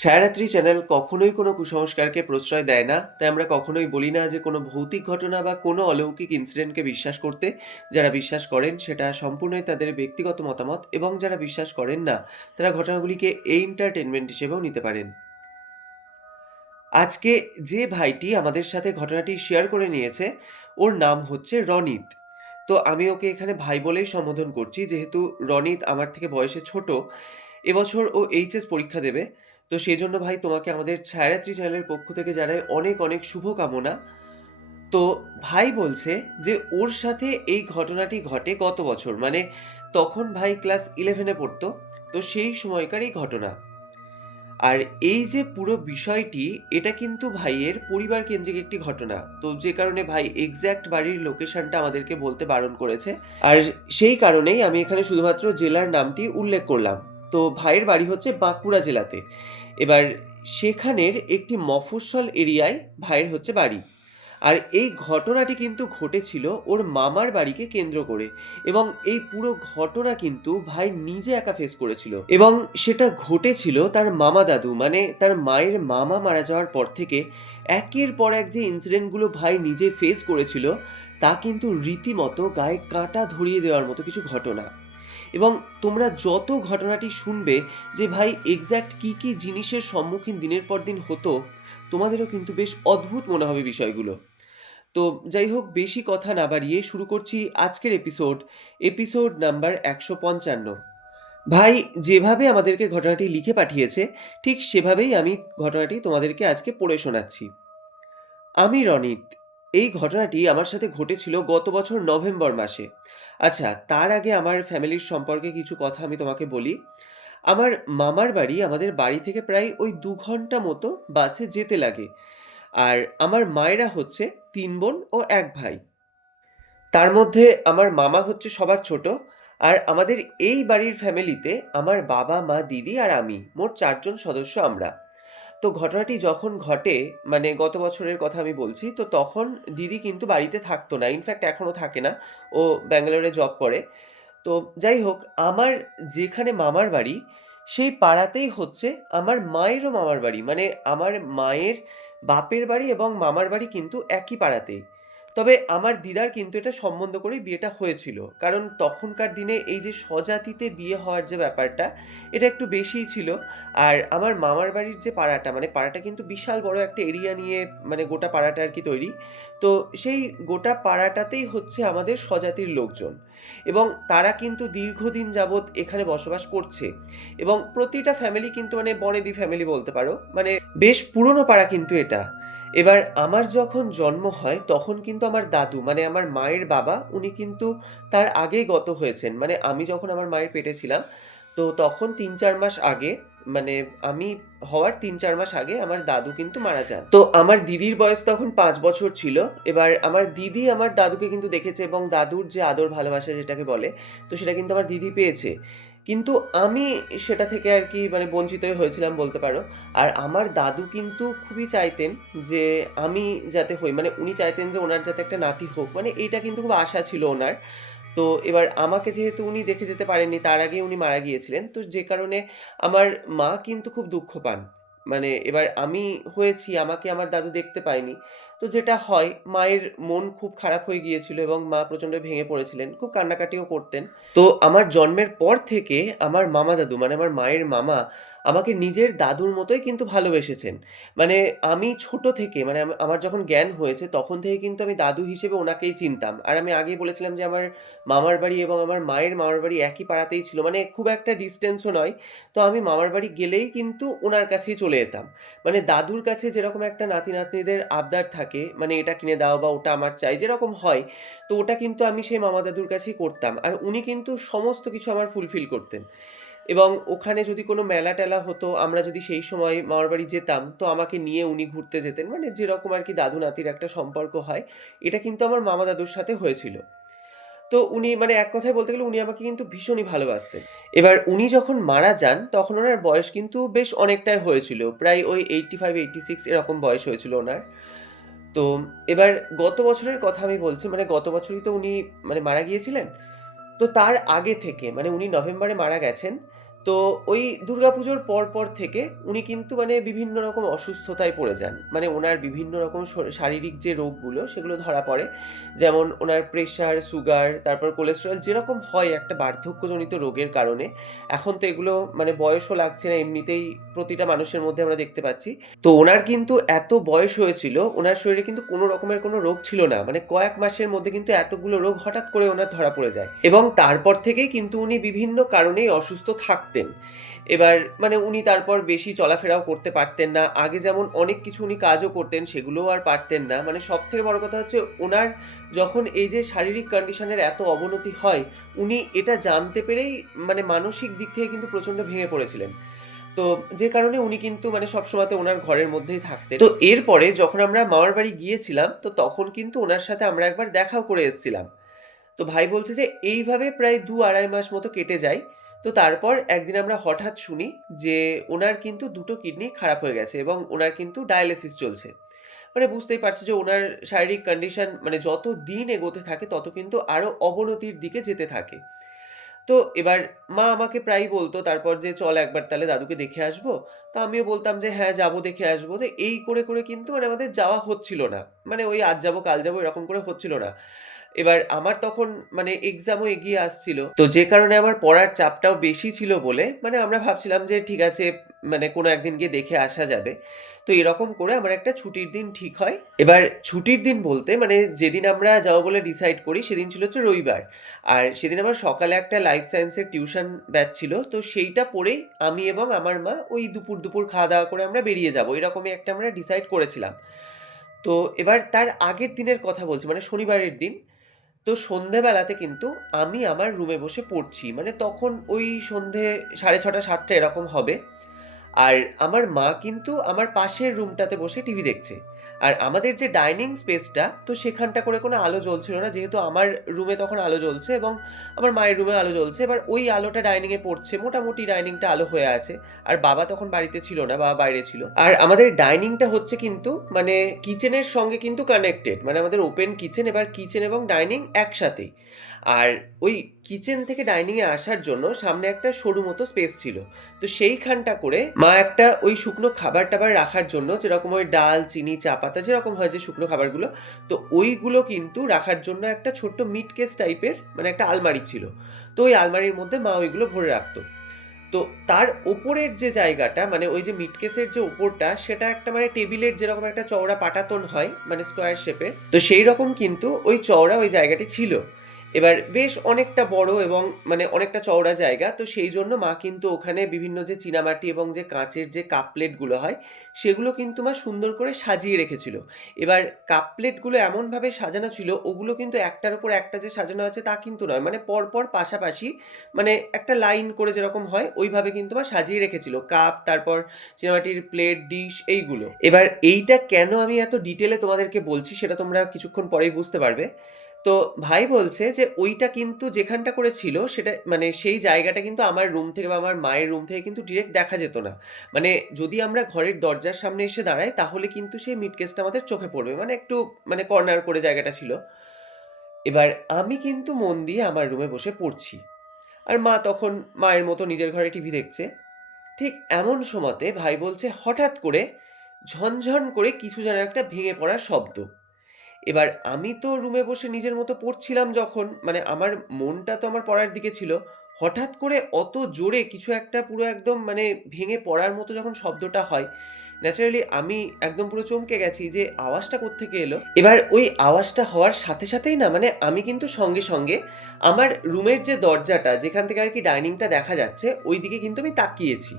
ছায়ারাত্রি channel কখনোই কোনো কুসংস্কারকে প্রশ্রয় দেয় না। তাই আমরা কখনোই বলি না যে কোনো ভৌতিক ঘটনা বা কোনো অলৌকিক ইনসিডেন্টকে বিশ্বাস করতে। যারা বিশ্বাস করেন সেটা সম্পূর্ণই তাদের ব্যক্তিগত মতামত, এবং যারা বিশ্বাস করেন না তারা ঘটনাগুলিকে এন্টারটেনমেন্ট হিসেবেও নিতে পারেন। আজকে যে ভাইটি আমাদের সাথে ঘটনাটি শেয়ার করে নিয়েছে, ওর নাম হচ্ছে রনিত। তো আমি ওকে এখানে ভাই বলেই সম্বোধন করছি, যেহেতু রনিত আমার থেকে বয়সে ছোট। এবছর ও এইচএস পরীক্ষা দেবে। তো সেজন্য ভাই তোমাকে আমাদের ছায়ারাত্রি চ্যানেলের পক্ষ থেকে জানাই অনেক অনেক শুভকামনা। তো ভাই বলছে যে ওর সাথে এই ঘটনাটি ঘটে গত বছর, মানে তখন ভাই ক্লাস 11-এ পড়তো। তো সেই সময়কার এই ঘটনা। আর এই যে পুরো বিষয়টি, এটা কিন্তু ভাইয়ের পরিবার কেন্দ্রিক একটি ঘটনা, তো যে কারণে ভাই এক্স্যাক্ট বাড়ির লোকেশনটা আমাদেরকে বলতে বারণ করেছে। আর সেই কারণেই আমি এখানে শুধুমাত্র জেলার নামটি উল্লেখ করলাম। তো ভাইয়ের বাড়ি হচ্ছে বাঁকুড়া জেলাতে। এবার সেখানের একটি মফস্বল এরিয়ায় ভাইয়ের হচ্ছে বাড়ি। আর এই ঘটনাটি কিন্তু ঘটেছিল ওর মামার বাড়িকে কেন্দ্র করে, এবং এই পুরো ঘটনা কিন্তু ভাই নিজে একা ফেস করেছিল, এবং সেটা ঘটেছিল তার মামা দাদু, মানে তার মায়ের মামা মারা যাওয়ার পর থেকে একের পর এক যে ইনসিডেন্টগুলো ভাই নিজে ফেস করেছিল, তা কিন্তু রীতিমতো গায়ে কাঁটা ধরিয়ে দেওয়ার মতো কিছু ঘটনা। এবং তোমরা যত ঘটনাটি শুনবে যে ভাই এক্স্যাক্ট কী কী জিনিসের সম্মুখীন দিনের পর দিন হতো, তোমাদেরও কিন্তু বেশ অদ্ভুত মনে হবে বিষয়গুলো। তো যাই হোক, বেশি কথা না বাড়িয়ে শুরু করছি আজকের এপিসোড নাম্বার 155। ভাই যেভাবে আমাদেরকে ঘটনাটি লিখে পাঠিয়েছে, ঠিক সেভাবেই আমি ঘটনাটি তোমাদেরকে আজকে পড়ে শোনাচ্ছি। আমি রনিত। এই ঘটনাটি আমার সাথে ঘটেছিল গত বছর নভেম্বর মাসে। আচ্ছা, তার আগে আমার ফ্যামিলির সম্পর্কে কিছু কথা আমি তোমাকে বলি। আমার মামার বাড়ি আমাদের বাড়ি থেকে প্রায় ওই 2 ঘন্টা মতো বাসে যেতে লাগে। আর আমার মায়েরা হচ্ছে 3 বোন ও 1 ভাই। তার মধ্যে আমার মামা হচ্ছে সবার ছোট। আর আমাদের এই বাড়ির ফ্যামিলিতে আমার বাবা, মা, দিদি আর আমি, মোট 4 জন সদস্য আমরা। তো ঘটনাটি যখন ঘটে, মানে গত বছরের কথা আমি বলছি, তো তখন দিদি কিন্তু বাড়িতে থাকতো না, ইনফ্যাক্ট এখনও থাকে না। ও ব্যাঙ্গালোরে জব করে। তো যাই হোক, আমার যেখানে মামার বাড়ি, সেই পাড়াতেই হচ্ছে আমার মায়েরও মামার বাড়ি, মানে আমার মায়ের বাপের বাড়ি এবং মামার বাড়ি কিন্তু একই পাড়াতেই। তবে আমার দিদার কিন্তু এটা সম্বন্ধ করেই বিয়েটা হয়েছিল, কারণ তখনকার দিনে এই যে স্বজাতিতে বিয়ে হওয়ার যে ব্যাপারটা, এটা একটু বেশিই ছিল। আর আমার মামার বাড়ির যে পাড়াটা, মানে পাড়াটা কিন্তু বিশাল বড় একটা এরিয়া নিয়ে, মানে গোটা পাড়াটা আর কি তৈরি। তো সেই গোটা পাড়াটাতেই হচ্ছে আমাদের স্বজাতির লোকজন, এবং তারা কিন্তু দীর্ঘদিন যাবৎ এখানে বসবাস করছে। এবং প্রতিটা ফ্যামিলি কিন্তু মানে বনেদি ফ্যামিলি বলতে পারো, মানে বেশ পুরনো পাড়া কিন্তু এটা। এবার আমার যখন জন্ম হয় তখন কিন্তু আমার দাদু, মানে আমার মায়ের বাবা, উনি কিন্তু তার আগেই গত হয়েছেন। মানে আমি যখন আমার মায়ের পেটে ছিলাম, তো তখন 3-4 মাস আগে, মানে আমি হওয়ার 3-4 মাস আগে আমার দাদু কিন্তু মারা যান। তো আমার দিদির বয়স তখন 5 বছর ছিল। এবার আমার দিদি আমার দাদুকে কিন্তু দেখেছে, এবং দাদুর যে আদর ভালোবাসা যেটাকে বলে, তো সেটা কিন্তু আমার দিদি পেয়েছে। কিন্তু আমি সেটা থেকে আর কি মানে বঞ্চিতই হয়েছিলাম বলতে পারো। আর আমার দাদু কিন্তু খুবই চাইতেন যে আমি যাতে হই, মানে উনি চাইতেন যে ওনার যাতে একটা নাতি হোক, মানে এইটা কিন্তু খুব আশা ছিল ওনার। তো এবার আমাকে যেহেতু উনি দেখে যেতে পারেননি, তার আগে উনি মারা গিয়েছিলেন, তো যে কারণে আমার মা কিন্তু খুব দুঃখ পান। মানে এবার আমি হয়েছি, আমাকে আমার দাদু দেখতে পায়নি। তো যেটা হয়, মায়ের মন খুব খারাপ হয়ে গিয়েছিল, এবং মা প্রচণ্ড ভেঙে পড়েছিলেন, খুব কান্নাকাটিও করতেন। তো আমার জন্মের পর থেকে আমার মামা দাদু, মানে আমার মায়ের মামা, আমাকে নিজের দাদুর মতোই কিন্তু ভালোবেসেছেন। মানে আমি ছোট থেকে, মানে আমার যখন জ্ঞান হয়েছে তখন থেকে কিন্তু আমি দাদু হিসেবে ওনাকেই চিনতাম। আর আমি আগেই বলেছিলাম যে আমার মামার বাড়ি এবং আমার মায়ের মামার বাড়ি একই পাড়াতেই ছিল, মানে খুব একটা ডিস্টেন্সও নয়। তো আমি মামার বাড়ি গেলেই কিন্তু ওনার কাছেই চলে যেতাম। মানে দাদুর কাছে যেরকম একটা নাতি নাতনিদের আবদার থাকে, মানে এটা কিনে দাও বা ওটা আমার চাই, যেরকম হয়, তো ওটা কিন্তু আমি সেই মামা দাদুর কাছেই করতাম, আর উনি কিন্তু সমস্ত কিছু আমার ফুলফিল করতেন। এবং ওখানে যদি কোনো মেলা টেলা হতো, আমরা যদি সেই সময় মামার বাড়ি যেতাম, তো আমাকে নিয়ে উনি ঘুরতে যেতেন, মানে যেরকম আর কি দাদু নাতির একটা সম্পর্ক হয়, এটা কিন্তু আমার মামা দাদুর সাথে হয়েছিল। তো উনি মানে এক কথায় বলতে গেলে উনি আমাকে কিন্তু ভীষণই ভালোবাসতেন। এবার উনি যখন মারা যান তখন ওনার বয়স কিন্তু বেশ অনেকটাই হয়েছিল, প্রায় ওই 85-86 এরকম বয়স হয়েছিল ওনার। তো এবার গত বছরের কথা আমি বলছি, মানে গত বছরই তো উনি মানে মারা গিয়েছিলেন। তো তার আগে থেকে, মানে উনি নভেম্বরে মারা গেছেন, তো ওই দুর্গাপুজোর পর থেকে উনি কিন্তু মানে বিভিন্ন রকম অসুস্থতায় পড়ে যান। মানে ওনার বিভিন্ন রকম শারীরিক যে রোগগুলো সেগুলো ধরা পড়ে। যেমন ওনার প্রেশার, সুগার, তারপর কোলেস্টেরল যেরকম হয় একটা বার্ধক্যজনিত রোগের কারণে। এখন তো এগুলো মানে বয়সও লাগছে না, এমনিতেই প্রতিটা মানুষের মধ্যে আমরা দেখতে পাচ্ছি। তো ওনার কিন্তু এত বয়স হয়েছিল, ওনার শরীরে কিন্তু কোনো রকমের কোনো রোগ ছিল না। মানে কয়েক মাসের মধ্যে কিন্তু এতগুলো রোগ হঠাৎ করে ওনার ধরা পড়ে যায়। এবং তারপর থেকেই কিন্তু উনি বিভিন্ন কারণেই অসুস্থ থাকতেন। এবার মানে উনি তারপর বেশি চলাফেরাও করতে পারতেন না। আগে যেমন অনেক কিছু উনি কাজও করতেন, সেগুলোও আর পারতেন না। মানে সবথেকে বড় কথা হচ্ছে ওনার যখন এই যে শারীরিক কন্ডিশনের এত অবনতি হয়, উনি এটা জানতে পেরেই মানে মানসিক দিক থেকে কিন্তু প্রচণ্ড ভেঙে পড়েছিলেন। তো যে কারণে উনি কিন্তু মানে সবসময়তে ওনার ঘরের মধ্যেই থাকতেন। তো এরপরে যখন আমরা মামার বাড়ি গিয়েছিলাম, তো তখন কিন্তু ওনার সাথে আমরা একবার দেখাও করে এসেছিলাম। তো ভাই বলছে যে এইভাবে প্রায় ২-২.৫ মাস মতো কেটে যায়। তো তারপর একদিন আমরা হঠাৎ শুনি যে ওনার কিন্তু দুটো কিডনি খারাপ হয়ে গেছে এবং ওনার কিন্তু ডায়ালিসিস চলছে। মানে বুঝতেই পারছি যে ওনার শারীরিক কন্ডিশন মানে যত দিন এগোতে থাকে তত কিন্তু আরো অবনতির দিকে যেতে থাকে। তো এবার মা আমাকে প্রায়ই বলতো তারপর যে, "চল একবার তাহলে দাদুকে দেখে আসবো।" তো আমিও বলতাম যে, "হ্যাঁ, যাবো, দেখে আসবো।" তো এই করে কিন্তু মানে আমাদের যাওয়া হচ্ছিল না। মানে ওই আজ যাবো, কাল যাবো এরকম করে হচ্ছিল না। এবার আমার তখন মানে এক্সামও এগিয়ে আসছিল। তো যে কারণে আমার পড়ার চাপটাও বেশি ছিল বলে মানে আমরা ভাবছিলাম যে ঠিক আছে মানে কোনো একদিন গিয়ে দেখে আসা যাবে। তো এরকম করে আমার একটা ছুটির দিন ঠিক হয়। এবার ছুটির দিন বলতে মানে যেদিন আমরা যাবো বলে ডিসাইড করি সেদিন ছিল হচ্ছে রবিবার। আর সেদিন আমার সকালে একটা লাইফ সায়েন্সের টিউশন ব্যাচ ছিল। তো সেইটা পড়েই আমি এবং আমার মা ওই দুপুর খাওয়া-দাওয়া করে আমরা বেরিয়ে যাবো। এরকমই একটা আমরা ডিসাইড করেছিলাম। তো এবার তার আগের দিনের কথা বলছি মানে শনিবারের দিন। তো সন্ধেবেলাতে কিন্তু আমি আমার রুমে বসে পড়ছি। মানে তখন ওই সন্ধে ৬:৩০ ৭টা এরকম হবে। আর আমার মা কিন্তু আমার পাশের রুমটাতে বসে টিভি দেখছে। আর আমাদের যে ডাইনিং স্পেসটা তো সেখানটা করে কোনো আলো জ্বলছিল না। যেহেতু আমার রুমে তখন আলো জ্বলছে এবং আমার মায়ের রুমে আলো জ্বলছে। এবার ওই আলোটা ডাইনিংয়ে পড়ছে। মোটামুটি ডাইনিংটা আলো হয়ে আছে। আর বাবা তখন বাড়িতে ছিল না, বাবা বাইরে ছিল। আর আমাদের ডাইনিংটা হচ্ছে কিন্তু মানে কিচেনের সঙ্গে কিন্তু কানেক্টেড। মানে আমাদের ওপেন কিচেন, এবার কিচেন এবং ডাইনিং একসাথেই। আর ওই কিচেন থেকে ডাইনিংয়ে আসার জন্য সামনে একটা সরু মতো স্পেস ছিল। তো সেইখানটা করে মা একটা ওই শুকনো খাবার-টাবার রাখার জন্য যেরকম ওই ডাল, চিনি, চা পাতা যেরকম হয় যে শুকনো খাবারগুলো, তো ওইগুলো কিন্তু রাখার জন্য একটা ছোট্ট মিট কেস টাইপের মানে একটা আলমারি ছিল। তো ওই আলমারির মধ্যে মা ওইগুলো ভরে রাখতো। তো তার ওপরের যে জায়গাটা মানে ওই যে মিট কেসের যে ওপরটা সেটা একটা মানে টেবিলের যেরকম একটা চওড়া পাটাতন হয় মানে স্কোয়ার শেপের। তো সেইরকম কিন্তু ওই চওড়া ওই জায়গাটি ছিল। এবার বেশ অনেকটা বড় এবং মানে অনেকটা চওড়া জায়গা। তো সেই জন্য মা কিন্তু ওখানে বিভিন্ন যে চীনামাটি এবং যে কাঁচের যে কাপ প্লেটগুলো হয় সেগুলো কিন্তু মা সুন্দর করে সাজিয়ে রেখেছিল। এবার কাপ প্লেটগুলো এমনভাবে সাজানো ছিল ওগুলো কিন্তু একটার উপর একটা যে সাজানো আছে তা কিন্তু নয়। মানে পরপর পাশাপাশি মানে একটা লাইন করে যেরকম হয় ওইভাবে কিন্তু মা সাজিয়ে রেখেছিল। কাপ, তারপর চীনামাটির প্লেট, ডিশ এইগুলো। এবার এইটা কেন আমি এত ডিটেলে তোমাদেরকে বলছি সেটা তোমরা কিছুক্ষণ পরেই বুঝতে পারবে। তো ভাই বলছে যে ওইটা কিন্তু যেখানটা করে ছিল সেটা মানে সেই জায়গাটা কিন্তু আমার রুম থেকে বা আমার মায়ের রুম থেকে কিন্তু ডিরেক্ট দেখা যেত না। মানে যদি আমরা ঘরের দরজার সামনে এসে দাঁড়াই তাহলে কিন্তু সেই মিট কেসটা আমাদের চোখে পড়বে। মানে একটু মানে কর্নার করে জায়গাটা ছিল। এবার আমি কিন্তু মন দিয়ে আমার রুমে বসে পড়ছি। আর মা তখন মায়ের মতো নিজের ঘরে টিভি দেখছে। ঠিক এমন সময়তে ভাই বলছে হঠাৎ করে ঝনঝন করে কিছু যেন একটা ভেঙে পড়ার শব্দ। এবার আমি তো রুমে বসে নিজের মতো পড়ছিলাম যখন, মানে আমার মনটা তো আমার পড়ার দিকে ছিল। হঠাৎ করে অত জোরে কিছু একটা পুরো একদম মানে ভেঙে পড়ার মতো যখন শব্দটা হয়, ন্যাচারালি আমি একদম পুরো চমকে গেছি যে আওয়াজটা কোত্থেকে এলো? এবার ওই আওয়াজটা হওয়ার সাথেই না মানে আমি কিন্তু সঙ্গে আমার রুমের যে দরজাটা যেখান থেকে আরকি ডাইনিংটা দেখা যাচ্ছে, ওইদিকে কিন্তু আমি তাকিয়েছি।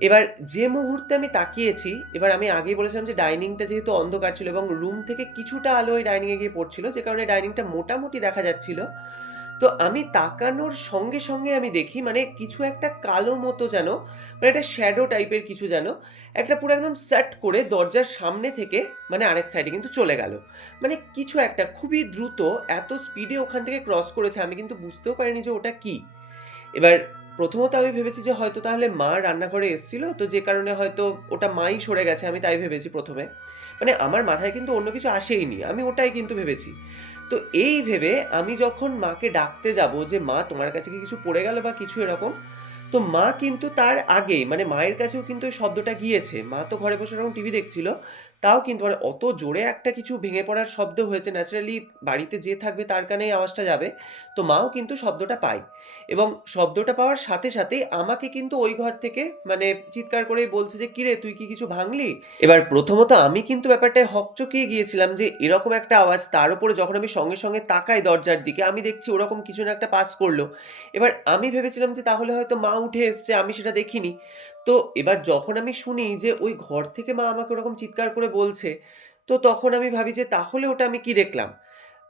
এবার যে মুহূর্তে আমি তাকিয়েছি, এবার আমি আগেই বলেছিলাম যে ডাইনিংটা যেহেতু অন্ধকার ছিল এবং রুম থেকে কিছুটা আলো ওই ডাইনিংয়ে গিয়ে পড়ছিল, যে কারণে ডাইনিংটা মোটামুটি দেখা যাচ্ছিল। তো আমি তাকানোর সঙ্গে আমি দেখি মানে কিছু একটা কালো মতো যেন মানে একটা শ্যাডো টাইপের কিছু যেন একটা পুরো একদম স্যাট করে দরজার সামনে থেকে মানে আরেক সাইডে কিন্তু চলে গেল। মানে কিছু একটা খুবই দ্রুত এত স্পিডে ওখান থেকে ক্রস করেছে আমি কিন্তু বুঝতেও পারিনি যে ওটা কী? এবার প্রথমত আমি ভেবেছি যে হয়তো তাহলে মা রান্নাঘরে এসেছিল, তো যে কারণে হয়তো ওটা মাই সরে গেছে, আমি তাই ভেবেছি ১ম এ। মানে আমার মাথায় কিন্তু অন্য কিছু আসেইনি। আমি ওটাই কিন্তু ভেবেছি। তো এই ভেবে আমি যখন মাকে ডাকতে যাবো যে, "মা তোমার কাছে কি কিছু পড়ে গেল?" বা কিছু এরকম, তো মা কিন্তু তার আগেই মানে মায়ের কাছেও কিন্তু ওই শব্দটা গিয়েছে। মা তো ঘরে বসে ওরকম টিভি দেখছিল। তাও কিন্তু মানে অত জোরে একটা কিছু ভেঙে পড়ার শব্দ হয়েছে, ন্যাচারালি বাড়িতে যে থাকবে তার কানেই আওয়াজটা যাবে। তো মাও কিন্তু শব্দটা পায় এবং শব্দটা পাওয়ার সাথে সাথেই আমাকে কিন্তু ওই ঘর থেকে মানে চিৎকার করেই বলছে যে, "কিরে তুই কি কিছু ভাঙলি?" এবার প্রথমত আমি কিন্তু ব্যাপারটায় হকচকিয়ে গিয়েছিলাম যে এরকম একটা আওয়াজ, তার উপরে যখন আমি সঙ্গে সঙ্গে তাকাই দরজার দিকে আমি দেখছি ওরকম কিছু না একটা পাস করলো। এবার আমি ভেবেছিলাম যে তাহলে হয়তো মা উঠে এসছে, আমি সেটা দেখিনি। তো এবার যখন আমি শুনি যে ওই ঘর থেকে মা আমাকে ওরকম চিৎকার করে বলছে, তো তখন আমি ভাবি যে তাহলে ওটা আমি কি দেখলাম?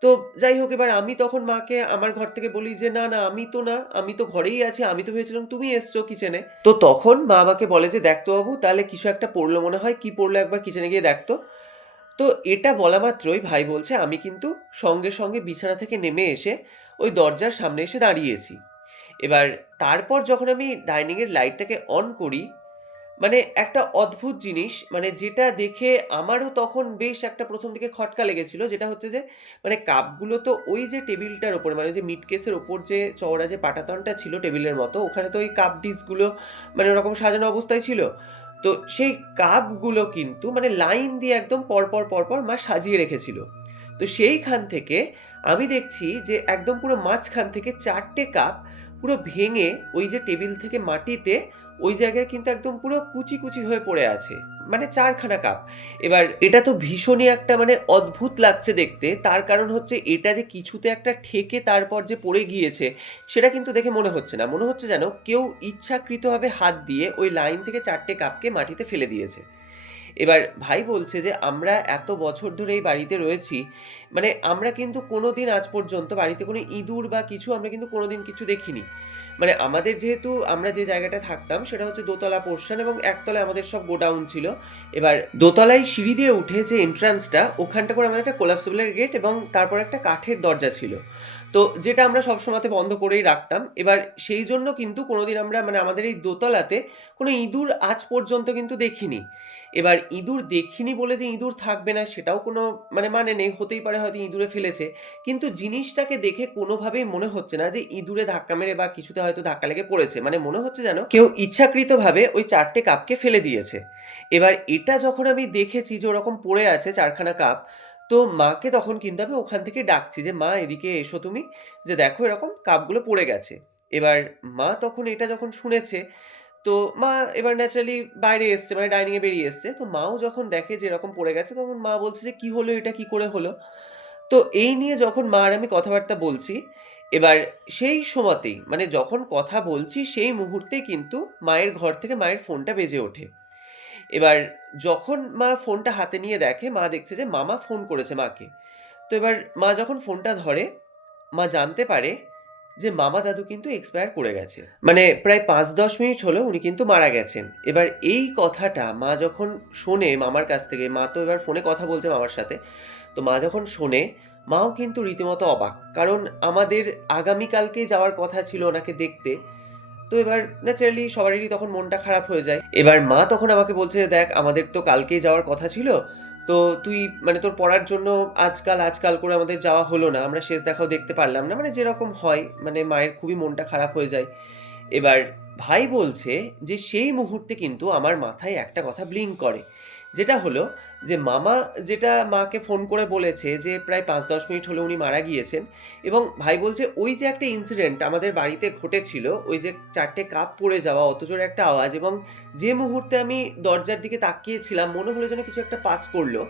তো যাই হোক, এবার আমি তখন মাকে আমার ঘর থেকে বলি যে, "না, না আমি তো না, আমি তো ঘরেই আছি। আমি তো ভেবেছিলাম তুমি এসছো কিচেনে।" তো তখন মা আমাকে বলে যে, "দেখ তো বাবু, তাহলে কিছু একটা পড়লো মনে হয়। কি পড়লো একবার কিচেনে গিয়ে দেখ তো।" তো এটা বলা মাত্রই ভাই বলছে আমি কিন্তু সঙ্গে সঙ্গে বিছানা থেকে নেমে এসে ওই দরজার সামনে এসে দাঁড়িয়েছি। এবার তারপর যখন আমি ডাইনিংয়ের লাইটটাকে অন করি, মানে একটা অদ্ভুত জিনিস মানে যেটা দেখে আমারও তখন বেশ একটা ১ম দিকে খটকা লেগেছিল। যেটা হচ্ছে যে মানে কাপগুলো তো ওই যে টেবিলটার উপরে মানে যে মিট কেসের ওপর যে চওড়া যে পাটাতনটা ছিল টেবিলের মতো, ওখানে তো ওই কাপ ডিশগুলো মানে ওরকম সাজানো অবস্থায় ছিল। তো সেই কাপগুলো কিন্তু মানে লাইন দিয়ে একদম পরপর মা সাজিয়ে রেখেছিল। তো সেইখান থেকে আমি দেখছি যে একদম পুরো মাঝখান থেকে ৪ টে কাপ পুরো ভেঙে ওই যে টেবিল থেকে মাটিতে ওই জায়গায় কিন্তু একদম পুরো কুচি হয়ে পড়ে আছে। মানে ৪ খানা কাপ। এবার এটা তো ভীষণই একটা মানে অদ্ভুত লাগছে দেখতে। তার কারণ হচ্ছে এটা যে কিছুতে একটা ঠেকে তারপর যে পড়ে গিয়েছে, সেটা কিন্তু দেখে মনে হচ্ছে না। মনে হচ্ছে যেন কেউ ইচ্ছাকৃতভাবে হাত দিয়ে ওই লাইন থেকে ৪ টে কাপকে মাটিতে ফেলে দিয়েছে। এবার ভাই বলছে যে আমরা এত বছর ধরে এই বাড়িতে রয়েছি, মানে আমরা কিন্তু কোনোদিন আজ পর্যন্ত বাড়িতে কোনো ইঁদুর বা কিছু আমরা কিন্তু কোনোদিন কিছু দেখিনি। মানে আমাদের যেহেতু আমরা যে জায়গাটায় থাকতাম সেটা হচ্ছে দোতলা পোরশন এবং একতলায় আমাদের সব গোডাউন ছিল। এবার দোতলায় সিঁড়ি দিয়ে উঠে যে এন্ট্রান্সটা, ওখানটা করে আমাদের একটা কোলাপসিবল এর গেট এবং তারপর একটা কাঠের দরজা ছিল। তো যেটা আমরা সবসময়তে বন্ধ করেই রাখতাম। এবার সেই জন্য কিন্তু কোনোদিন আমরা মানে আমাদের এই দোতলাতে কোনো ইঁদুর আজ পর্যন্ত কিন্তু দেখিনি। এবার ইঁদুর দেখিনি বলে যে ইঁদুর থাকবে না সেটাও কোনো মানে নেই। হতেই পারে হয়তো ইঁদুরে ফেলেছে। কিন্তু জিনিসটাকে দেখে কোনোভাবেই মনে হচ্ছে না যে ইঁদুরে ধাক্কা মেরে বা কিছুতে হয়তো ধাক্কা লেগে পড়েছে। মানে মনে হচ্ছে যেন কেউ ইচ্ছাকৃতভাবে ওই ৪ টে কাপকে ফেলে দিয়েছে। এবার এটা যখন আমি দেখেছি যে ওরকম পড়ে আছে ৪ খানা কাপ, তো মাকে তখন কিন্তু আমি ওখান থেকে ডাকছি যে, "মা এদিকে এসো তুমি। যে দেখো এরকম কাপগুলো পড়ে গেছে।" এবার মা তখন এটা যখন শুনেছে, তো মা এবার ন্যাচারালি বাইরে এসছে মানে ডাইনিং এ বেরিয়ে এসছে। তো মাও যখন দেখে যে এরকম পড়ে গেছে, তখন মা বলছে যে, "কি হলো এটা? কি করে হলো?" তো এই নিয়ে যখন মা আর আমি কথাবার্তা বলছি, এবার সেই সময়তেই মানে যখন কথা বলছি সেই মুহূর্তেই কিন্তু মায়ের ঘর থেকে মায়ের ফোনটা বেজে ওঠে। এবার যখন মা ফোনটা হাতে নিয়ে দেখে, মা দেখছে যে মামা ফোন করেছে মাকে। তো এবার মা যখন ফোনটা ধরে, মা জানতে পারে যে মামা দাদু কিন্তু এক্সপায়ার করে গেছে। মানে প্রায় ৫-১০ মিনিট হলো উনি কিন্তু মারা গেছেন। এবার এই কথাটা মা যখন শোনে মামার কাছ থেকে, মা তো এবার ফোনে কথা বলছে মামার সাথে। তো মা যখন শোনে, মাও কিন্তু রীতিমতো অবাক। কারণ আমাদের আগামীকালকেই যাওয়ার কথা ছিল ওনাকে দেখতে। তো এবার ন্যাচারালি সবারই তখন মনটা খারাপ হয়ে যায়। এবার মা তখন আমাকে বলছে, "দেখ আমাদের তো কালকেই যাওয়ার কথা ছিল। তো তুই মানে তোর পড়ার জন্য আজকাল করে আমাদের যাওয়া হলো না। আমরা শেষ দেখাও দেখতে পারলাম না।" মানে যেরকম হয় মানে মায়ের খুবই মনটা খারাপ হয়ে যায়। এবার ভাই বলছে যে সেই মুহূর্তে কিন্তু আমার মাথায় একটা কথা ব্লিঙ্ক করে। যেটা হলো যে মামা যেটা মাকে ফোন করে বলেছে যে প্রায় ৫-১০ মিনিট হলো উনি মারা গিয়েছেন, এবং ভাই বলছে ওই যে একটা ইনসিডেন্ট আমাদের বাড়িতে ঘটেছিল, ওই যে ৪ টে কাপ পড়ে যাওয়া, অত জোরে একটা আওয়াজ, এবং যে মুহূর্তে আমি দরজার দিকে তাকিয়েছিলাম মনে হলো যেন কিছু একটা পাস করলো।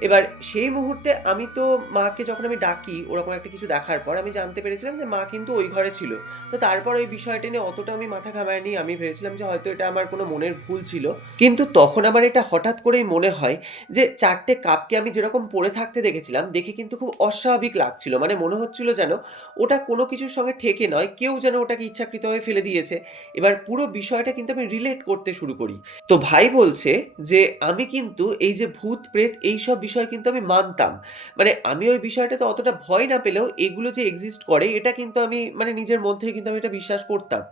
এবার সেই মুহূর্তে আমি তো মাকে যখন আমি ডাকি ওরকম একটা কিছু দেখার পর আমি জানতে পেরেছিলাম যে মা কিন্তু ওই ঘরে ছিল। তো তারপর ওই বিষয়টা নিয়ে অতটা আমি মাথা ঘামাইনি। আমি ভেবেছিলাম যে হয়তো এটা আমার কোনো মনের ভুল ছিল। কিন্তু তখন আমার এটা হঠাৎ করেই মনে হয় যে ৪ টে কাপকে আমি যেরকম পড়ে থাকতে দেখেছিলাম, দেখে কিন্তু খুব অস্বাভাবিক লাগছিল। মানে মনে হচ্ছিল যেন ওটা কোনো কিছুর সঙ্গে ঠেকে নয়, কেউ যেন ওটাকে ইচ্ছাকৃতভাবে ফেলে দিয়েছে। এবার পুরো বিষয়টা কিন্তু আমি রিলেট করতে শুরু করি। তো ভাই বলছে যে আমি কিন্তু এই যে ভূত, প্রেত এইসব বিষয় কিন্তু আমি মানতাম। মানে আমি ওই বিষয়টাতে অতটা ভয় না পেলেও এগুলো যে এক্সিস্ট করে এটা কিন্তু আমি মানে নিজের মধ্যেই কিন্তু আমি এটা বিশ্বাস করতাম।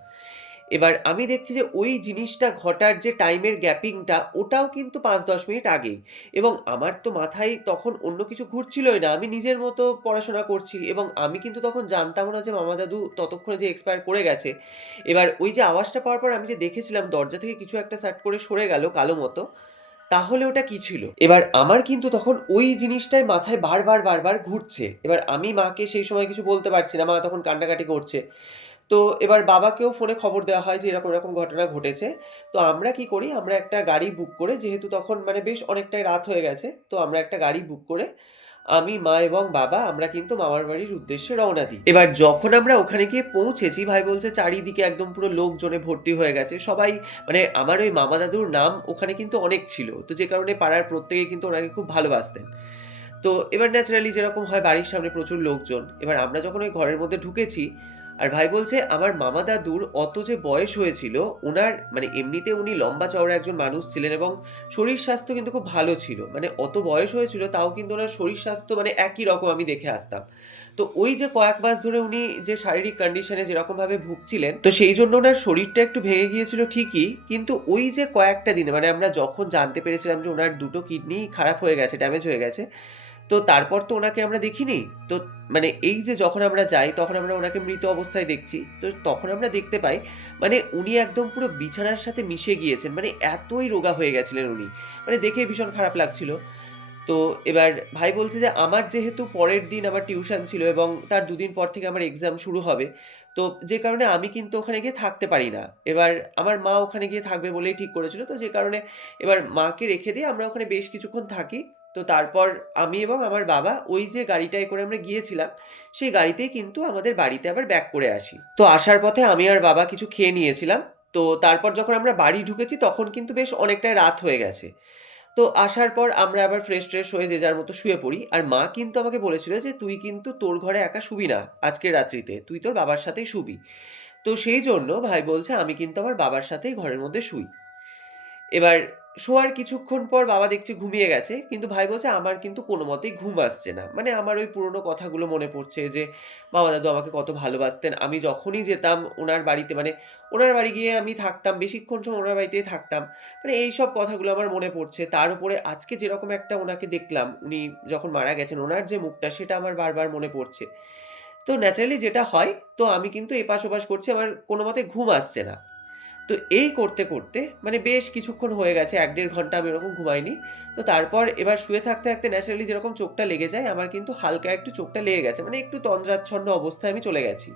এবার আমি দেখছি যে ওই জিনিসটা ঘটার যে টাইমের গ্যাপিংটা ওটাও কিন্তু ৫-১০ মিনিট আগেই। এবং আমার তো মাথায় তখন অন্য কিছু ঘুরছিলই না। আমি নিজের মতো পড়াশোনা করছি এবং আমি কিন্তু তখন জানতামও না যে মামা দাদু ততক্ষণে যে এক্সপায়ার করে গেছে। এবার ওই যে আওয়াজটা পাওয়ার পর আমি যে দেখেছিলাম দরজা থেকে কিছু একটা সাট করে সরে গেল কালো মতো, তাহলে ওটা কি ছিল? এবার আমার কিন্তু তখন ওই জিনিসটাই মাথায় বারবার ঘুরছে। এবার আমি মাকে সেই সময় কিছু বলতে পারছি না। মা তখন কান্নাকাটি করছে। তো এবার বাবাকেও ফোনে খবর দেওয়া হয় যে এরকম ঘটনা ঘটেছে। তো আমরা কি করি, আমরা একটা গাড়ি বুক করে, যেহেতু তখন মানে বেশ অনেকটাই রাত হয়ে গেছে, তো আমরা একটা গাড়ি বুক করে আমি, মা এবং বাবা আমরা কিন্তু মামার বাড়ির উদ্দেশ্যে রওনা দিই। এবার যখন আমরা ওখানে গিয়ে পৌঁছেছি, ভাই বলছে চারিদিকে একদম পুরো লোকজনে ভর্তি হয়ে গেছে। সবাই মানে আমার ওই মামা দাদুর নাম ওখানে কিন্তু অনেক ছিল। তো যে কারণে পাড়ার প্রত্যেকেই কিন্তু ওনাকে খুব ভালোবাসতেন। তো এবার ন্যাচারালি যেরকম হয় বাড়ির সামনে প্রচুর লোকজন। এবার আমরা যখন ওই ঘরের মধ্যে ঢুকেছি, আর ভাই বলছে আমার মামা দাদুর অত যে বয়স হয়েছিল, উনার মানে এমনিতে উনি লম্বা চওড়া একজন মানুষ ছিলেন এবং শরীর স্বাস্থ্য কিন্তু খুব ভালো ছিল। মানে অত বয়স হয়েছিল তাও কিন্তু ওনার শরীর স্বাস্থ্য মানে একই রকম আমি দেখে আসতাম। তো ওই যে কয়েক মাস ধরে উনি যে শারীরিক কন্ডিশনে যেরকমভাবে ভুগছিলেন, তো সেই জন্য ওনার শরীরটা একটু ভেঙে গিয়েছিল ঠিকই, কিন্তু ওই যে কয়েকটা দিনে মানে আমরা যখন জানতে পেরেছিলাম যে ওনার দুটো কিডনি খারাপ হয়ে গেছে, ড্যামেজ হয়ে গেছে, তো তারপর তো ওনাকে আমরা দেখিনি। তো মানে এই যে যখন আমরা যাই তখন আমরা ওনাকে মৃত অবস্থায় দেখছি। তো তখন আমরা দেখতে পাই মানে উনি একদম পুরো বিছানার সাথে মিশে গিয়েছেন। মানে এতই রোগা হয়ে গেছিলেন উনি। মানে দেখেই ভীষণ খারাপ লাগছিল। তো এবার ভাই বলছে যে আমার যেহেতু পরের দিন আমার টিউশন ছিল এবং তার ২ দিন পর থেকে আমার এক্সাম শুরু হবে। তো যে কারণে আমি কিন্তু ওখানে গিয়ে থাকতে পারি না। এবার আমার মা ওখানে গিয়ে থাকবে বলেই ঠিক করেছিল। তো যে কারণে এবার মাকে রেখে দিয়ে আমরা ওখানে বেশ কিছুক্ষণ থাকি। তো তারপর আমি এবং আমার বাবা ওই যে গাড়িটায় করে আমরা গিয়েছিলাম, সেই গাড়িতেই কিন্তু আমাদের বাড়িতে আবার ব্যাক করে আসি। তো আসার পথে আমি আর বাবা কিছু খেয়ে নিয়েছিলাম। তো তারপর যখন আমরা বাড়ি ঢুকেছি তখন কিন্তু বেশ অনেকটাই রাত হয়ে গেছে। তো আসার পর আমরা আবার ফ্রেশ-ট্রেশ হয়ে যে যার মতো শুয়ে পড়ি। আর মা কিন্তু আমাকে বলেছিল যে, "তুই কিন্তু তোর ঘরে একা শুবি না আজকের রাত্রিতে। তুই তোর বাবার সাথেই শুবি।" তো সেই জন্য ভাই বলছে আমি কিন্তু আমার বাবার সাথেই ঘরের মধ্যে শুই। এবার শোয়ার কিছুক্ষণ পর বাবা দেখছি ঘুমিয়ে গেছে। কিন্তু ভাই বলছে আমার কিন্তু কোনমতেই ঘুম আসছে না। মানে আমার ওই পুরনো কথাগুলো মনে পড়ছে যে মামা দাদু আমাকে কত ভালোবাসতেন। আমি যখনই যেতাম উনার বাড়িতে মানে উনার বাড়ি গিয়ে আমি থাকতাম। বেশিক্ষণ সময় উনার বাড়িতেই থাকতাম। মানে এইসব কথাগুলো আমার মনে পড়ছে। তার উপরে আজকে যেরকম একটা উনাকে দেখলাম, উনি যখন মারা গেছেন উনার যে মুখটা সেটা আমার বারবার মনে পড়ছে। তো ন্যাচারালি যেটা হয়, তো আমি কিন্তু এপাশ-ওপাশ করছি। আমার কোনমতে ঘুম আসছে না। তো এই করতে মানে বেশ কিছুক্ষণ হয়ে গেছে ১-১.৫ ঘন্টা আমি ওরকম ঘুমাইনি। তো তারপর এবার শুয়ে থাকতে ন্যাচারালি যেরকম চোখটা লেগে যায়, আমার কিন্তু হালকা একটু চোখটা লেগে গেছে। মানে একটু তন্দ্রাচ্ছন্ন অবস্থায় আমি চলে গেছি।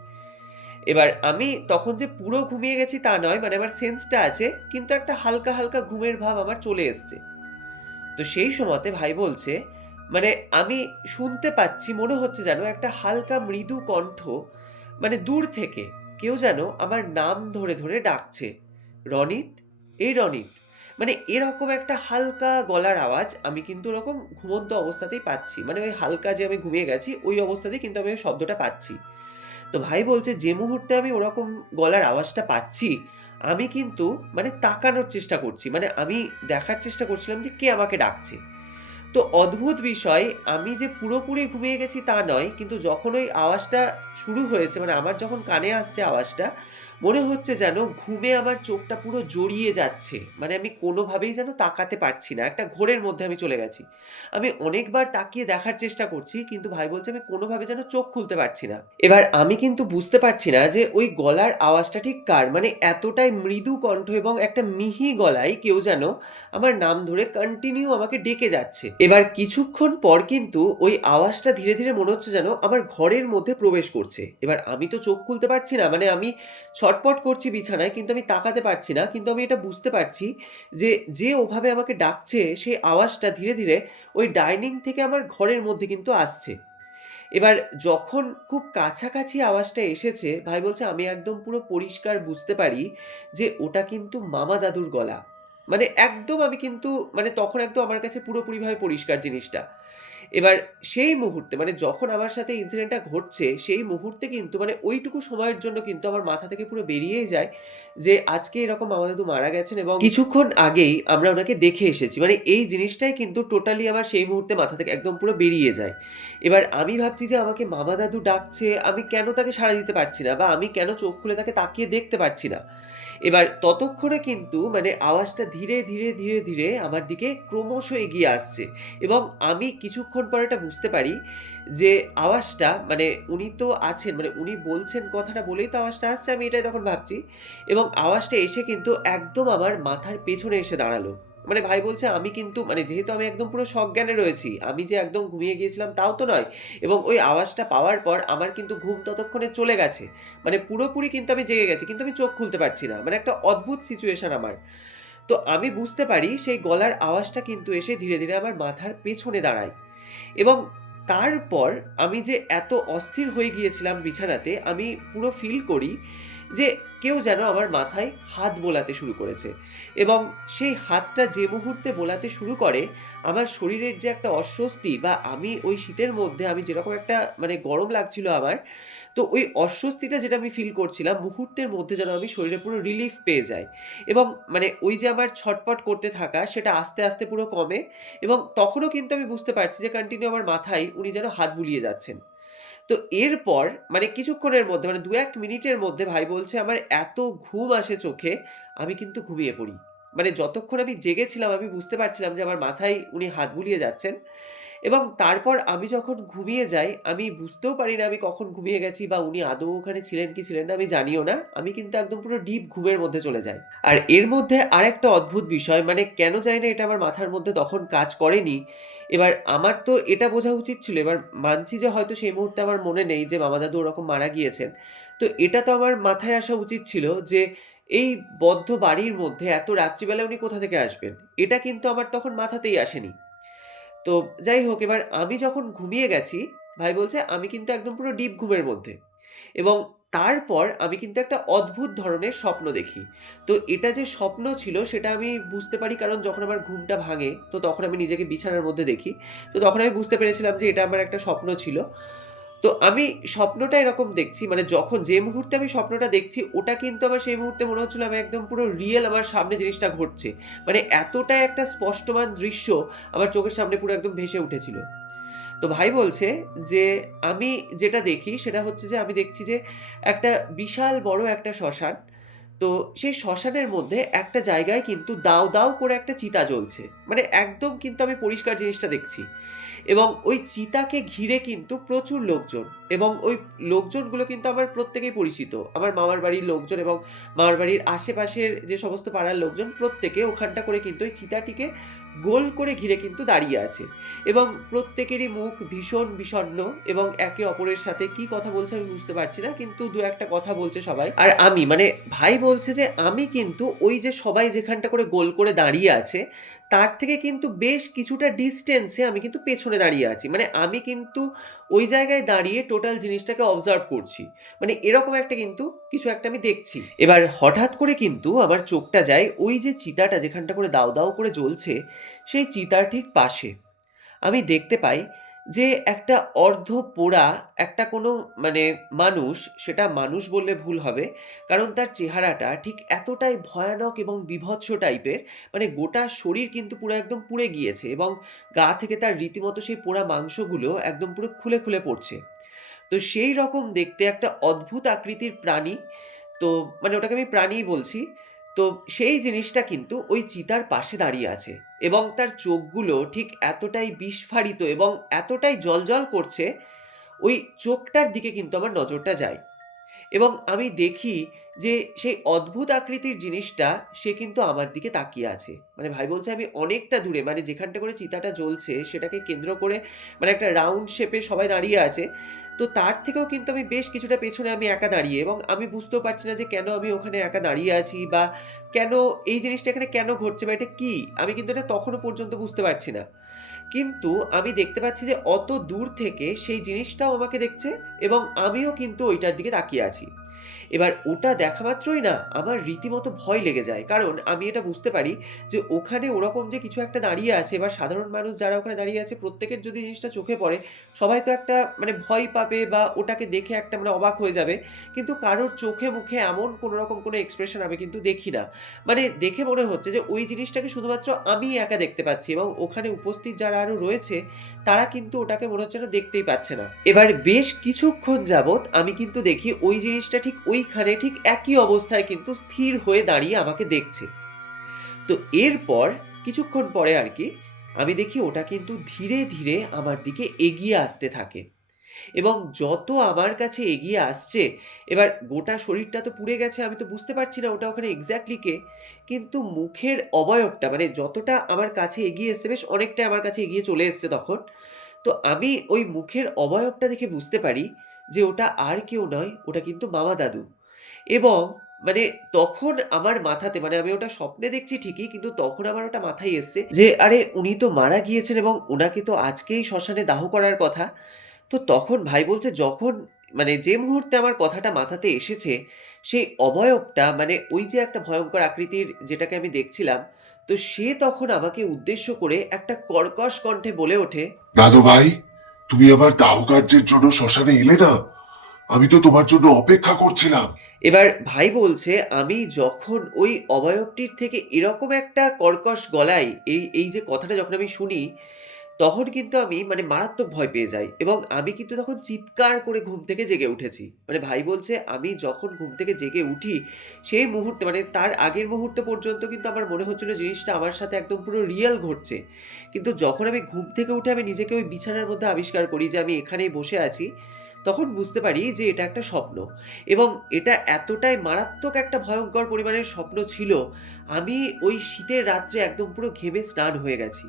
এবার আমি তখন যে পুরো ঘুমিয়ে গেছি তা নয়, মানে আমার সেন্সটা আছে, কিন্তু একটা হালকা ঘুমের ভাব আমার চলে এসছে। তো সেই সময়তে ভাই বলছে, মানে আমি শুনতে পাচ্ছি মনে হচ্ছে যেন একটা হালকা মৃদু কণ্ঠ মানে দূর থেকে কেউ যেন আমার নাম ধরে ডাকছে। "রনিত, এই রনিত।" মানে এরকম একটা হালকা গলার আওয়াজ আমি কিন্তু ওরকম ঘুমন্ত অবস্থাতেই পাচ্ছি। মানে ওই হালকা যে আমি ঘুমিয়ে গেছি ওই অবস্থাতেই কিন্তু আমি ওই শব্দটা পাচ্ছি। তো ভাই বলছে যে মুহূর্তে আমি ওরকম গলার আওয়াজটা পাচ্ছি, আমি কিন্তু মানে তাকানোর চেষ্টা করছি। মানে আমি দেখার চেষ্টা করছিলাম যে কে আমাকে ডাকছে। তো অদ্ভুত বিষয়, আমি যে পুরোপুরি ঘুমিয়ে গেছি তা নয়, কিন্তু যখন ওই আওয়াজটা শুরু হয়েছে মানে আমার যখন কানে আসছে আওয়াজটা, মনে হচ্ছে যেন ঘুমে আমার চোখটা পুরো জড়িয়ে যাচ্ছে। মানে আমি কোনোভাবেই যেন তাকাতে পারছি না। একটা ঘোরের মধ্যে আমি চলে গেছি। আমি অনেকবার তাকিয়ে দেখার চেষ্টা করছি, কিন্তু ভাই বলছে আমি কোনোভাবে যেন চোখ খুলতে পারছি না। এবার আমি কিন্তু বুঝতে পারছি না যে ওই গলার আওয়াজটা ঠিক কার? মানে এতটাই মৃদু কণ্ঠ এবং একটা মিহি গলায় কেউ যেন আমার নাম ধরে কন্টিনিউ আমাকে ডেকে যাচ্ছে। এবার কিছুক্ষণ পর কিন্তু ওই আওয়াজটা ধীরে মনে হচ্ছে যেন আমার ঘরের মধ্যে প্রবেশ করছে। এবার আমি তো চোখ খুলতে পারছি না। মানে আমি ছটপট করছি বিছানায়, কিন্তু আমি তাকাতে পারছি না। কিন্তু আমি এটা বুঝতে পারছি যে, যে ওভাবে আমাকে ডাকছে সেই আওয়াজটা ধীরে ওই ডাইনিং থেকে আমার ঘরের মধ্যে কিন্তু আসছে। এবার যখন খুব কাছাকাছি আওয়াজটা এসেছে, ভাই বলছে আমি একদম পুরো পরিষ্কার বুঝতে পারি যে ওটা কিন্তু মামা দাদুর গলা। মানে একদম আমি কিন্তু মানে তখন একদম আমার কাছে পুরোপুরিভাবে পরিষ্কার জিনিসটা। এবার সেই মুহূর্তে মানে যখন আমার সাথে ইনসিডেন্টটা ঘটছে, সেই মুহূর্তে কিন্তু মানে ওইটুকু সময়ের জন্য কিন্তু আমার মাথা থেকে পুরো বেরিয়েই যায় যে আজকে এরকম মামা দাদু মারা গেছেন এবং কিছুক্ষণ আগেই আমরা ওনাকে দেখে এসেছি। মানে এই জিনিসটাই কিন্তু টোটালি আমার সেই মুহূর্তে মাথা থেকে একদম পুরো বেরিয়ে যায়। এবার আমি ভাবছি যে আমাকে মামা দাদু ডাকছে, আমি কেন তাকে সাড়া দিতে পারছি না বা আমি কেন চোখ খুলে তাকে তাকিয়ে দেখতে পারছি না। এবার ততক্ষণে কিন্তু মানে আওয়াজটা ধীরে, ধীরে, ধীরে, ধীরে আমার দিকে ক্রমশ এগিয়ে আসছে এবং আমি কিছুক্ষণ পরে এটা বুঝতে পারি যে আওয়াজটা মানে উনি তো আছেন, মানে উনি বলছেন কথাটা বলেই তো আওয়াজটা আসছে, আমি এটাই তখন ভাবছি। এবং আওয়াজটা এসে কিন্তু একদম আমার মাথার পেছনে এসে দাঁড়ালো। মানে ভাই বলছে আমি কিন্তু মানে যেহেতু আমি একদম পুরো সজ্ঞানে রয়েছি, আমি যে একদম ঘুমিয়ে গিয়েছিলাম তাও তো নয়। এবং ওই আওয়াজটা পাওয়ার পর আমার কিন্তু ঘুম ততক্ষণে চলে গেছে। মানে পুরোপুরি কিন্তু আমি জেগে গেছি, কিন্তু আমি চোখ খুলতে পারছি না। মানে একটা অদ্ভুত সিচুয়েশন আমার। তো আমি বুঝতে পারি সেই গলার আওয়াজটা কিন্তু এসে ধীরে, ধীরে আমার মাথার পেছনে দাঁড়ায় এবং তারপর আমি যে এত অস্থির হয়ে গিয়েছিলাম বিছানাতে, আমি পুরো ফিল করি যে কেউ যেন আমার মাথায় হাত বোলাতে শুরু করেছে এবং সেই হাতটা যে মুহূর্তে বোলাতে শুরু করে, আমার শরীরের যে একটা অস্বস্তি বা আমি ওই শীতের মধ্যে আমি যেরকম একটা মানে গরম লাগছিল আমার, তো ওই অস্বস্তিটা যেটা আমি ফিল করছিলাম মুহূর্তের মধ্যে যেন আমি শরীরে পুরো রিলিফ পেয়ে যাই এবং মানে ওই যে আমার ছটপট করতে থাকা সেটা আস্তে, আস্তে পুরো কমে এবং তখনও কিন্তু আমি বুঝতে পারছি যে কন্টিনিউ আমার মাথায় উনি যেন হাত বুলিয়ে যাচ্ছেন। তো এরপর মানে কিছুক্ষণের মধ্যে মানে ২-১ মিনিটের মধ্যে ভাই বলছে আমার এত ঘুম আসে চোখে, আমি কিন্তু ঘুমিয়ে পড়ি। মানে যতক্ষণ আমি জেগেছিলাম আমি বুঝতে পারছিলাম যে আমার মাথায় উনি হাত বুলিয়ে যাচ্ছেন এবং তারপর আমি যখন ঘুমিয়ে যাই, আমি বুঝতেও পারি না আমি কখন ঘুমিয়ে গেছি বা উনি আদৌ ওখানে ছিলেন কি ছিলেন না আমি জানিও না। আমি কিন্তু একদম পুরো ডিপ ঘুমের মধ্যে চলে যাই। আর এর মধ্যে আরেকটা অদ্ভুত বিষয় মানে কেন জানি না এটা আমার মাথার মধ্যে তখন কাজ করেনি। এবার আমার তো এটা বোঝা উচিত ছিল। এবার মানছি যে হয়তো সেই মুহূর্তে আমার মনে নেই যে মামা দাদু ওরকম মারা গিয়েছেন। তো এটা তো আমার মাথায় আসা উচিত ছিল যে এই বদ্ধ বাড়ির মধ্যে এত রাত্রিবেলায় উনি কোথা থেকে আসবেন? এটা কিন্তু আমার তখন মাথাতেই আসেনি। তো যাই হোক এবার আমি যখন ঘুমিয়ে গেছি, ভাই বলছে আমি কিন্তু একদম পুরো ডিপ ঘুমের মধ্যে এবং তারপর আমি কিন্তু একটা অদ্ভুত ধরনের স্বপ্ন দেখি। তো এটা যে স্বপ্ন ছিল সেটা আমি বুঝতে পারি কারণ যখন আমার ঘুমটা ভাঙে, তো তখন আমি নিজেকে বিছানার মধ্যে দেখি। তো তখন আমি বুঝতে পেরেছিলাম যে এটা আমার একটা স্বপ্ন ছিল। তো আমি স্বপ্নটা এরকম দেখছি মানে যখন যে মুহূর্তে আমি স্বপ্নটা দেখছি ওটা কিন্তু আমার সেই মুহূর্তে মনে হচ্ছিল আমি একদম পুরো রিয়েল আমার সামনে জিনিসটা ঘটছে। মানে এতটাই একটা স্পষ্টমান দৃশ্য আমার চোখের সামনে পুরো একদম ভেসে উঠেছিল। তো ভাই বলছে যে আমি যেটা দেখি সেটা হচ্ছে যে আমি দেখছি যে একটা বিশাল বড় একটা শ্মশান। তো সেই শ্মশানের মধ্যে একটা জায়গায় কিন্তু দাউ, দাউ করে একটা চিতা জ্বলছে। মানে একদম কিন্তু আমি পরিষ্কার জিনিসটা দেখছি। এবং ওই চিতাকে ঘিরে কিন্তু প্রচুর লোকজন এবং ওই লোকজনগুলো কিন্তু আমার প্রত্যেকেই পরিচিত। আমার মামার বাড়ির লোকজন এবং মামার বাড়ির আশেপাশের যে সমস্ত পাড়ার লোকজন প্রত্যেকে ওখানটা করে কিন্তু ওই চিতাটিকে গোল করে ঘিরে কিন্তু দাঁড়িয়ে আছে এবং প্রত্যেকেরই মুখ ভীষণ বিষণ্ণ এবং একে অপরের সাথে কি কথা বলছে আমি বুঝতে পারছি না, কিন্তু দু একটা কথা বলছে সবাই। আর আমি মানে ভাই বলছে যে আমি কিন্তু ওই যে সবাই যেখানটা করে গোল করে দাঁড়িয়ে আছে তার থেকে কিন্তু বেশ কিছুটা ডিস্টেন্সে আমি কিন্তু পেছনে দাঁড়িয়ে আছি। মানে আমি কিন্তু ওই জায়গায় দাঁড়িয়ে টোটাল জিনিসটাকে অবজার্ভ করছি। মানে এরকম একটা কিন্তু কিছু একটা আমি দেখছি। এবার হঠাৎ করে কিন্তু আমার চোখটা যায় ওই যে চিতাটা যেখানটা করে দাউ, দাউ করে জ্বলছে, সেই চিতার ঠিক পাশে। আমি দেখতে পাই যে একটা অর্ধ পোড়া একটা কোনো মানে মানুষ, সেটা মানুষ বললে ভুল হবে। কারণ তার চেহারাটা ঠিক এতটাই ভয়ানক এবং বীভৎস টাইপের, মানে গোটা শরীর কিন্তু পুরো একদম পুড়ে গিয়েছে এবং গা থেকে তার রীতিমতো সেই পোড়া মাংসগুলো একদম পুরো খুলে, খুলে পড়ছে। তো সেই রকম দেখতে একটা অদ্ভুত আকৃতির প্রাণী। তো মানে ওটাকে আমি প্রাণীই বলছি। তো সেই জিনিসটা কিন্তু ওই চিতার পাশে দাঁড়িয়ে আছে এবং তার চোখগুলো ঠিক এতটাই বিস্ফারিত এবং এতটাই জ্বলজ্বল করছে, ওই চোখটার দিকে কিন্তু আমার নজরটা যায়। এবং আমি দেখি যে সেই অদ্ভুত আকৃতির জিনিসটা সে কিন্তু আমার দিকে তাকিয়ে আছে। মানে ভাই বলছে আমি অনেকটা দূরে মানে যেখানটা করে চিতাটা জ্বলছে সেটাকে কেন্দ্র করে মানে একটা রাউন্ড শেপে সবাই দাঁড়িয়ে আছে। তো তার থেকেও কিন্তু আমি বেশ কিছুটা পেছনে আমি একা দাঁড়িয়ে এবং আমি বুঝতেও পারছি না যে কেন আমি ওখানে একা দাঁড়িয়ে আছি বা কেন এই জিনিসটা এখানে কেন ঘটছে বা এটা কি? আমি কিন্তু এটা তখনও পর্যন্ত বুঝতে পারছি না। কিন্তু আমি দেখতে পাচ্ছি যে অত দূর থেকে সেই জিনিসটাও আমাকে দেখছে এবং আমিও কিন্তু ওইটার দিকে তাকিয়ে আছি। এবার ওটা দেখা মাত্রই না আমার রীতিমতো ভয় লেগে যায়। কারণ আমি এটা বুঝতে পারি যে ওখানে ওরকম যে কিছু একটা দাঁড়িয়ে আছে বা সাধারণ মানুষ যারা ওখানে দাঁড়িয়ে আছে প্রত্যেকের যদি জিনিসটা চোখে পড়ে, সবাই তো একটা মানে ভয় পাবে বা ওটাকে দেখে একটা মানে অবাক হয়ে যাবে। কিন্তু কারোর চোখে মুখে এমন কোনো রকম কোনো এক্সপ্রেশন আমি কিন্তু দেখি না। মানে দেখে মনে হচ্ছে যে ওই জিনিসটাকে শুধুমাত্র আমিই একা দেখতে পাচ্ছি এবং ওখানে উপস্থিত যারা আরো রয়েছে তারা কিন্তু ওটাকে মনে হচ্ছে যেন দেখতেই পাচ্ছে না। এবার বেশ কিছুক্ষণ যাবৎ আমি কিন্তু দেখি ওই জিনিসটা ঠিক ওইখানে ঠিক একই অবস্থায় কিন্তু স্থির হয়ে দাঁড়িয়ে আমাকে দেখছে। তো এরপর কিছুক্ষণ পরে আরকি আমি দেখি ওটা কিন্তু ধীরে, ধীরে আমার দিকে এগিয়ে আসতে থাকে। এবং যত আমার কাছে এগিয়ে আসছে, এবার গোটা শরীরটা তো পুড়ে গেছে, আমি তো বুঝতে পারছি না ওটা ওখানে এক্সাক্টলি কে। কিন্তু মুখের অবয়বটা মানে যতটা আমার কাছে এগিয়ে এসছে, বেশ অনেকটাই আমার কাছে এগিয়ে চলে এসছে তখন। তো আমি ওই মুখের অবয়বটা দেখে বুঝতে পারি যে ওটা আর কেউ নয়, ওটা কিন্তু মামা দাদু। এবং মানে তখন আমার মাথাতে মানে আমি ওটা স্বপ্নে দেখছি ঠিকই, কিন্তু তখন আমার ওটা মাথায় এসছে যে আরে উনি তো মারা গিয়েছেন এবং উনাকে তো আজকেই শ্মশানে দাহ করার কথা। তো তখন ভাই বলছে যখন মানে যে মুহূর্তে আমার কথাটা মাথাতে এসেছে, সেই অবয়বটা মানে ওই যে একটা ভয়ঙ্কর আকৃতির যেটাকে আমি দেখছিলাম, তো সে তখন আমাকে উদ্দেশ্য করে একটা কর্কশ কণ্ঠে বলে ওঠে, দাদু ভাই, তুমি আবার দাহ কার্যের জন্য শ্মশানে এলে না? আমি তো তোমার জন্য অপেক্ষা করছিলাম। এবার ভাই বলছে আমি যখন ওই অবয়বটির থেকে এরকম একটা কর্কশ গলায় এই যে কথাটা যখন আমি শুনি, তখন কিন্তু আমি মানে মারাত্মক ভয় পেয়ে যাই এবং আমি কিন্তু তখন চিৎকার করে ঘুম থেকে জেগে উঠেছি। মানে ভাই বলছে আমি যখন ঘুম থেকে জেগে উঠি, সেই মুহূর্তে মানে তার আগের মুহূর্ত পর্যন্ত কিন্তু আমার মনে হচ্ছিল জিনিসটা আমার সাথে একদম পুরো রিয়াল ঘটছে। কিন্তু যখন আমি ঘুম থেকে উঠে আমি নিজেকে ওই বিছানার মধ্যে আবিষ্কার করি যে আমি এখানেই বসে আছি, তখন বুঝতে পারি যে এটা একটা স্বপ্ন এবং এটা এতটাই মারাত্মক একটা ভয়ঙ্কর পরিমাণের স্বপ্ন ছিল, আমি ওই শীতের রাত্রে একদম পুরো ঘেমে স্নান হয়ে গেছি।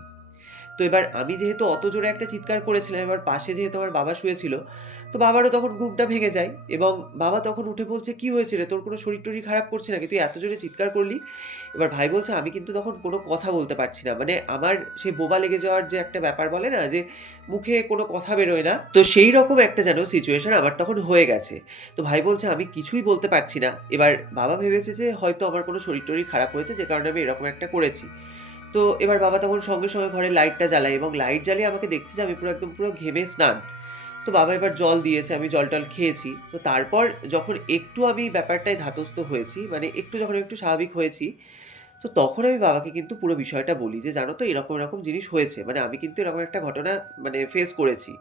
তো এবার আমি যেহেতু অত জোরে একটা চিৎকার করেছিলাম, এবার পাশে যেহেতু আমার বাবা শুয়েছিল, তো বাবারও তখন ঘুমটা ভেঙে যায় এবং বাবা তখন উঠে বলছে, "কি হয়েছে রে? তোর কোনো শরীর-টরীর খারাপ করছে নাকি? তুই এত জোরে চিৎকার করলি?" এবার ভাই বলছে, "আমি কিন্তু তখন কোনো কথা বলতে পারছি না। মানে আমার সেই বোবা লেগে যাওয়ার যে একটা ব্যাপার বলে না যে মুখে কোনো কথা বেরোয় না, তো সেই রকম একটা যেন সিচুয়েশন আমার তখন হয়ে গেছে।" তো ভাই বলছে, "আমি কিছুই বলতে পারছি না।" এবার বাবা ভেবেছে যে হয়তো আমার কোনো শরীর-টরীর খারাপ হয়েছে যে কারণে আমি এরকম একটা করেছি। তো এবার বাবা তখন সঙ্গে, সঙ্গে ঘরের লাইটটা জ্বালায় এবং লাইট জ্বালিয়ে আমাকে দেখছে যে আমি পুরো একদম পুরো ঘেমে স্নান। তো বাবা এবার জল দিয়েছে, আমি জল-টল খেয়েছি। তো তারপর যখন একটু আমি ব্যাপারটায় ধাতস্থ হয়েছি, মানে একটু যখন একটু স্বাভাবিক হয়েছি, তো তখন আমি বাবাকে কিন্তু পুরো বিষয়টা বলি যে, "জানো তো এরকম, এরকম জিনিস হয়েছে। মানে আমি কিন্তু এরকম একটা ঘটনা মানে ফেস করেছি।"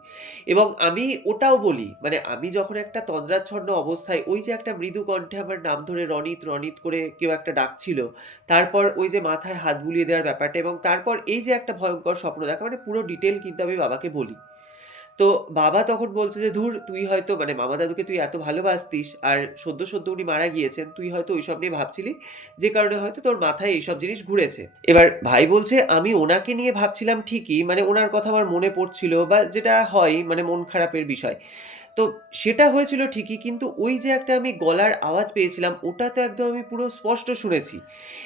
এবং আমি ওটাও বলি, মানে আমি যখন একটা তন্দ্রাচ্ছন্ন অবস্থায় ওই যে একটা মৃদু কণ্ঠে আমার নাম ধরে রনিত, রনিত করে কেউ একটা ডাকছিল। তারপর ওই যে মাথায় হাত বুলিয়ে দেওয়ার ব্যাপারটা এবং তারপর এই যে একটা ভয়ঙ্কর স্বপ্ন দেখা মানে পুরো ডিটেইল কিন্তু আমি বাবাকে বলি। তো বাবা তখন বলছে যে, "ধুর তুই হয়তো মানে মামা দাদুকে তুই এত ভালোবাসতিস আর সদ্য, সদ্য উনি মারা গিয়েছেন। তুই হয়তো ওইসব নিয়ে ভাবছিলি, যে কারণে হয়তো তোর মাথায় এইসব জিনিস ঘুরেছে।" এবার ভাই বলছে, "আমি ওনাকে নিয়ে ভাবছিলাম ঠিকই, মানে ওনার কথা আমার মনে পড়ছিল বা যেটা হয় মানে মন খারাপের বিষয়। তো সেটা হয়েছিল ঠিকই, কিন্তু ওই যে একটা আমি গলার আওয়াজ পেয়েছিলাম, ওটা তো একদম আমি পুরো স্পষ্ট শুনেছি।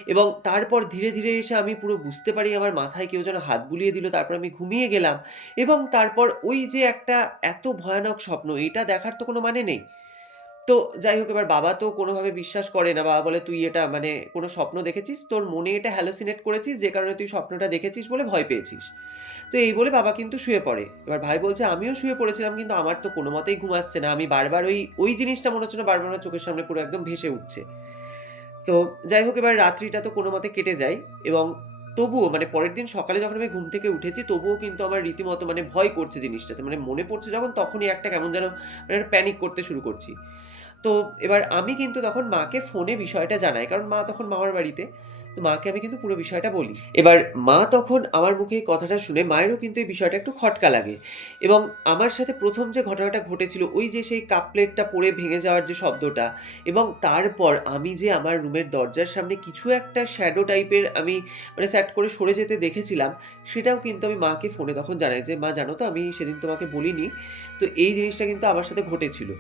এবং তারপর ধীরে, ধীরে এসে আমি পুরো বুঝতে পারি আমার মাথায় কেউ যেন হাত বুলিয়ে দিল। তারপর আমি ঘুমিয়ে গেলাম এবং তারপর ওই যে একটা এত ভয়ানক স্বপ্ন, এটা দেখার তো কোনো মানে নেই।" তো যাই হোক এবার বাবা তো কোনোভাবে বিশ্বাস করে না। বাবা বলে, "তুই এটা মানে কোনো স্বপ্ন দেখেছিস, তোর মনে এটা হ্যালোসিনেট করেছিস যে কারণে তুই স্বপ্নটা দেখেছিস বলে ভয় পেয়েছিস।" তো এই বলে বাবা কিন্তু শুয়ে পড়ে। এবার ভাই বলছে, "আমিও শুয়ে পড়েছিলাম কিন্তু আমার তো কোনোমতেই ঘুম আসছে না। আমি বারবার ওই জিনিসটা মনে হচ্ছে না বারবার আমার চোখের সামনে পুরো একদম ভেসে উঠছে।" তো যাই হোক এবার রাত্রিটা তো কোনোমতে কেটে যায় এবং তবুও মানে পরের দিন সকালে যখন আমি ঘুম থেকে উঠেছি তবুও কিন্তু আমার রীতিমতো মানে ভয় করছে জিনিসটাতে। মানে মনে পড়ছে যখন তখনই একটা কেমন যেন মানে একটা প্যানিক করতে শুরু করছি। তো এবার আমি কিন্তু তখন মাকে ফোনে বিষয়টা জানাই। কারণ মা তখন মামার বাড়িতে। তো মাকে আমি কিন্তু পুরো বিষয়টা বলি। এবার মা তখন আমার মুখে এই কথাটা শুনে মায়েরও কিন্তু এই বিষয়টা একটু খটকা লাগে। এবং আমার সাথে ১ম যে ঘটনাটা ঘটেছিল ওই যে সেই কাপ প্লেটটা পড়ে ভেঙে যাওয়ার যে শব্দটা এবং তারপর আমি যে আমার রুমের দরজার সামনে কিছু একটা শ্যাডো টাইপের আমি মানে সেট করে সরে যেতে দেখেছিলাম, সেটাও কিন্তু আমি মাকে ফোনে তখন জানাই যে, "মা জানো তো আমি সেদিন তোমাকে বলিনি। তো এই জিনিসটা কিন্তু আমার সাথে ঘটেছিল।"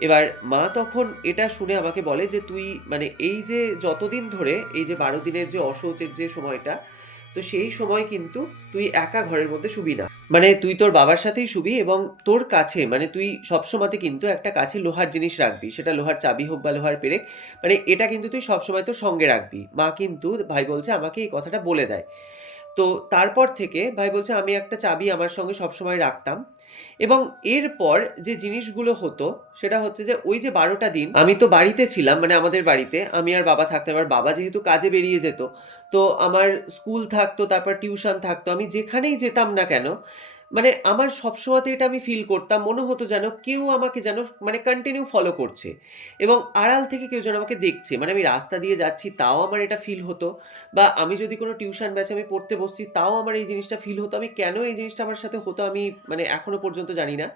এবার মা তখন এটা শুনে আমাকে বলে যে, "তুই মানে এই যে যতদিন ধরে এই যে ১২ দিনের যে অশৌচের যে সময়টা, তো তো সেই সময় কিন্তু তুই একা ঘরের মধ্যে শুবি না, মানে তুই তোর বাবার সাথেই শুবি এবং তোর কাছে মানে তুই সবসময়তে কিন্তু একটা কাছে লোহার জিনিস রাখবি, সেটা লোহার চাবি হোক বা লোহার পেরেক, মানে এটা কিন্তু তুই সবসময় তোর সঙ্গে রাখবি। মা কিন্তু ভাই বলছে আমাকে এই কথাটা বলে দেয়। তো তারপর থেকে ভাই বলছে আমি একটা চাবি আমার সঙ্গে সবসময় রাখতাম। এবং এরপর যে জিনিসগুলো হতো সেটা হচ্ছে যে ওই যে 12টা দিন আমি তো বাড়িতে ছিলাম, মানে আমাদের বাড়িতে আমি আর বাবা থাকতো। এবার বাবা যেহেতু কাজে বেরিয়ে যেত, তো আমার স্কুল থাকতো, তারপর টিউশন থাকতো, আমি যেখানেই যেতাম না কেন মানে আমার সবসময়তে এটা আমি ফিল করতাম, মনে হতো যেন কেউ আমাকে যেন মানে কন্টিনিউ ফলো করছে এবং আড়াল থেকে কেউ যেন আমাকে দেখছে। মানে আমি রাস্তা দিয়ে যাচ্ছি তাও আমার এটা ফিল হতো, বা আমি যদি কোনো টিউশন ব্যাচে আমি পড়তে বসছি তাও আমার এই জিনিসটা ফিল হতো। আমি কেন এই জিনিসটা আমার সাথে হতো আমি মানে এখনো পর্যন্ত জানি না।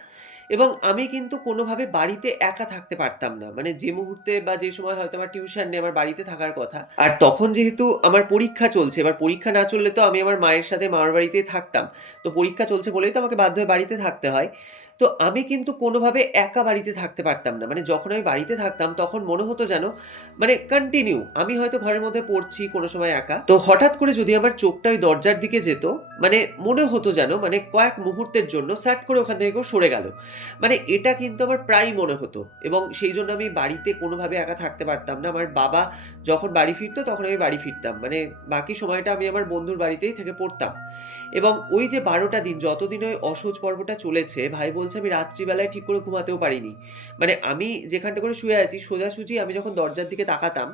এবং আমি কিন্তু কোনোভাবে বাড়িতে একা থাকতে পারতাম না, মানে যে মুহূর্তে বা যে সময় হয়তো আমার টিউশন নেই, আমার বাড়িতে থাকার কথা। আর তখন যেহেতু আমার পরীক্ষা চলছে, এবার পরীক্ষা না চললে তো আমি আমার মায়ের সাথে মামার বাড়িতেই থাকতাম। তো পরীক্ষা চলছে বলেই তো আমাকে বাধ্য হয়ে বাড়িতে থাকতে হয়। তো আমি কিন্তু কোনোভাবে একা বাড়িতে থাকতে পারতাম না, মানে যখন আমি বাড়িতে থাকতাম তখন মনে হতো যেন মানে কন্টিনিউ আমি হয়তো ঘরের মধ্যে পড়ছি কোনো সময় একা, তো হঠাৎ করে যদি আমার চোখটা ওই দরজার দিকে যেত, মানে মনে হতো যেন মানে কয়েক মুহূর্তের জন্য স্যাট করে ওখান থেকে কেউ সরে গেল। মানে এটা কিন্তু আমার প্রায়ই মনে হতো এবং সেই জন্য আমি বাড়িতে কোনোভাবে একা থাকতে পারতাম না। আমার বাবা যখন বাড়ি ফিরতো তখন আমি বাড়ি ফিরতাম, মানে বাকি সময়টা আমি আমার বন্ধুর বাড়িতেই থেকে পড়তাম। এবং ওই যে 12টা দিন যতদিন ওই অসহ্য পর্বটা চলেছে, ভাই বলছে আমি রাত্রিবেলায় ঠিক করে ঘুমাতেও পারিনি। মানে আমি যেখানটা করে শুয়ে আছি সোজাসুজি আমি যখন দরজার দিকে তাকাতাম,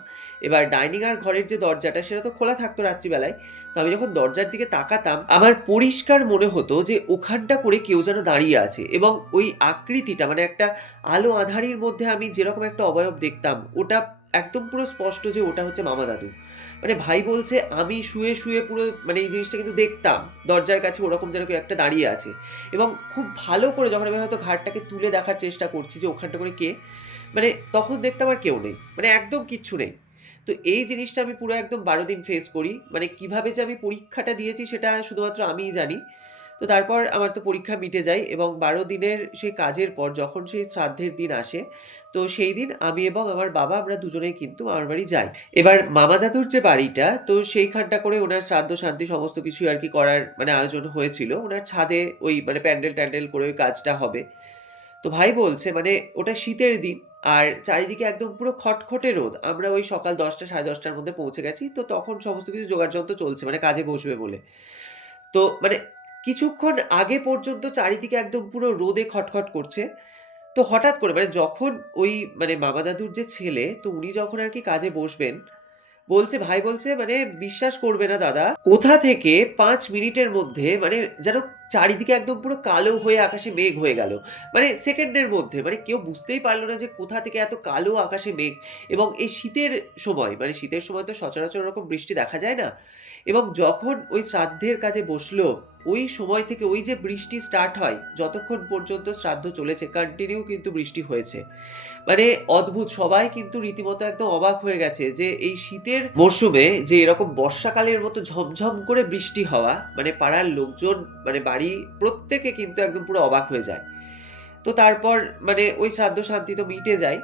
এবার ডাইনিং আর ঘরের যে দরজাটা সেটা তো খোলা থাকতো রাত্রিবেলায়, তো আমি যখন দরজার দিকে তাকাতাম আমার পরিষ্কার মনে হতো যে ওখানটা করে কেউ যেন দাঁড়িয়ে আছে এবং ওই আকৃতিটা মানে একটা আলো আঁধারির মধ্যে আমি যেরকম একটা অবয়ব দেখতাম ওটা একদম পুরো স্পষ্ট যে ওটা হচ্ছে মামা দাদু। মানে ভাই বলছে আমি শুয়ে শুয়ে পুরো মানে এই জিনিসটা কিন্তু দেখতাম দরজার কাছে ওরকম যেন কেউ একটা দাঁড়িয়ে আছে। এবং খুব ভালো করে যখন আমি হয়তো ঘাটটাকে তুলে দেখার চেষ্টা করছি যে ওখানটা করে কে, মানে তখন দেখতাম আর কেউ নেই, মানে একদম কিচ্ছু নেই। তো এই জিনিসটা আমি পুরো একদম 12 দিন ফেস করি, মানে কিভাবে যে আমি পরীক্ষাটা দিয়েছি সেটা শুধুমাত্র আমিই জানি। তো তারপর আমার তো পরীক্ষা মিটে যায় এবং 12 দিনের সেই কাজের পর যখন সেই শ্রাদ্ধের দিন আসে, তো সেই দিন আমি এবং আমার বাবা আমরা দুজনেই কিন্তু মামার বাড়ি যাই। এবার মামা দাদুর যে বাড়িটা তো সেইখানটা করে ওনার শ্রাদ্ধ শান্তি সমস্ত কিছুই আর কি করার মানে আয়োজন হয়েছিল ওনার ছাদে, ওই মানে প্যান্ডেল ট্যান্ডেল করে ওই কাজটা হবে। তো ভাই বলছে মানে ওটা শীতের দিন আর চারিদিকে একদম পুরো খটখটে রোদ। আমরা ওই সকাল 10টা সাড়ে 10টার মধ্যে পৌঁছে গেছি, তো তখন সমস্ত কিছু জোগাড় যন্ত্র চলছে মানে কাজে বসবে বলে। তো মানে কিছুক্ষণ আগে পর্যন্ত চারিদিকে একদম পুরো রোদে খটখট করছে। তো হঠাৎ করে মানে যখন ওই মানে মামা দাদুর যে ছেলে তো উনি যখন আর কি কাজে বসবেন, বলছে ভাই বলছে মানে বিশ্বাস করবে না দাদা, কোথা থেকে 5 মিনিটের মধ্যে মানে যেন চারিদিকে একদম পুরো কালো হয়ে আকাশে মেঘ হয়ে গেল। মানে সেকেন্ডের মধ্যে মানে কেউ বুঝতেই পারলো না যে কোথা থেকে এত কালো আকাশে মেঘ। এবং এই শীতের সময় মানে শীতের সময় তো সচরাচর ওরকম বৃষ্টি দেখা যায় না। এবং যখন ওই শ্রাদ্ধের কাজে বসলো ওই সময় থেকে ওই যে বৃষ্টি স্টার্ট হয় যতক্ষণ পর্যন্ত শ্রাদ্ধ চলেছে কন্টিনিউ কিন্তু বৃষ্টি হয়েছে। মানে অদ্ভুত, সবাই কিন্তু রীতিমতো একদম অবাক হয়ে গেছে যে এই শীতের মরশুমে যে এরকম বর্ষাকালের মতো ঝমঝম করে বৃষ্টি হওয়া, মানে পাড়ার লোকজন মানে বাড়ি প্রত্যেকে কিন্তু একদম পুরো অবাক হয়ে যায়। তো তারপর মানে ওই শ্রাদ্ধ শান্তি তো মিটে যায়।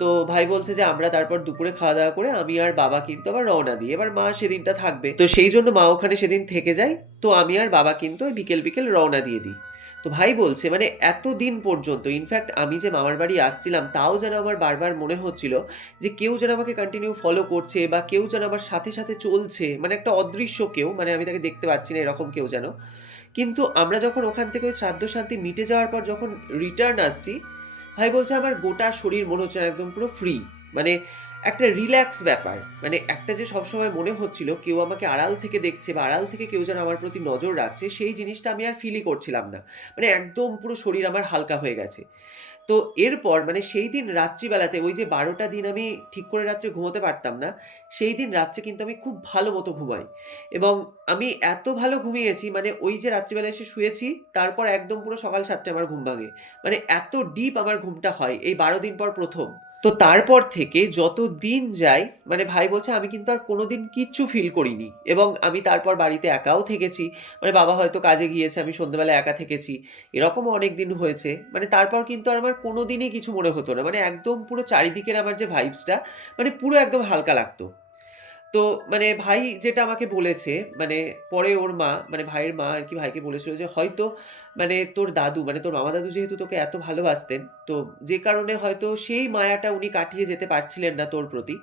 তো ভাই বলছে যে আমরা তারপর দুপুরে খাওয়া দাওয়া করে আমি আর বাবা কিন্তু আবার রওনা দিই, এবার মা সেদিনটা থাকবে তো সেই জন্য মা ওখানে সেদিন থেকে যায়। তো আমি আর বাবা কিন্তু ওই বিকেল বিকেল রওনা দিয়ে দিই। তো ভাই বলছে মানে এতদিন পর্যন্ত ইনফ্যাক্ট আমি যে মামার বাড়ি আসছিলাম তাও যেন আমার বারবার মনে হচ্ছিল যে কেউ যেন আমাকে কন্টিনিউ ফলো করছে বা কেউ যেন আমার সাথে সাথে চলছে, মানে একটা অদৃশ্য কেউ, মানে আমি তাকে দেখতে পাচ্ছি না এরকম কেউ যেন। কিন্তু আমরা যখন ওখান থেকে ওই শ্রাদ্ধ শান্তি মিটে যাওয়ার পর যখন রিটার্ন আসছি, ভাই বলছে আমার গোটা শরীর মনে হচ্ছে না একদম পুরো ফ্রি, মানে একটা রিল্যাক্স ব্যাপার। মানে একটা যে সবসময় মনে হচ্ছিল কেউ আমাকে আড়াল থেকে দেখছে বা আড়াল থেকে কেউ যেন আমার প্রতি নজর রাখছে সেই জিনিসটা আমি আর ফিলই করছিলাম না। মানে একদম পুরো শরীর আমার হালকা হয়ে গেছে। তো এরপর মানে সেই দিন রাত্রিবেলাতে ওই যে 12টা দিন আমি ঠিক করে রাত্রে ঘুমোতে পারতাম না, সেই দিন রাত্রে কিন্তু আমি খুব ভালো মতো ঘুমাই। এবং আমি এত ভালো ঘুমিয়েছি মানে ওই যে রাত্রিবেলা এসে শুয়েছি তারপর একদম পুরো সকাল 7টায় আমার ঘুম ভাঙে। মানে এত ডিপ আমার ঘুমটা হয় এই 12 দিন পর প্রথম। তো তারপর থেকে যত দিন যায় মানে ভাই বলছে আমি কিন্তু আর কোনোদিন কিচ্ছু ফিল করিনি এবং আমি তারপর বাড়িতে একাও থেকেছি। মানে বাবা হয়তো কাজে গিয়েছে আমি সন্ধ্যেবেলা একা থেকেছি, এরকমও অনেক দিন হয়েছে। মানে তারপর কিন্তু আর আমার কোনোদিনই কিছু মনে হতো না, মানে একদম পুরো চারিদিকের আমার যে ভাইবসটা মানে পুরো একদম হালকা লাগতো। তো মানে ভাই যেটা আমাকে বলেছে, মানে পরে ওর মা, মানে ভাইয়ের মা আর কি ভাইকে বলেছিল যে হয়তো মানে তোর দাদু, মানে তোর মামা দাদু যেহেতু তোকে এত ভালোবাসতেন, তো যে কারণে হয়তো সেই মায়াটা উনি কাটিয়ে যেতে পারছিলেন না তোর প্রতি।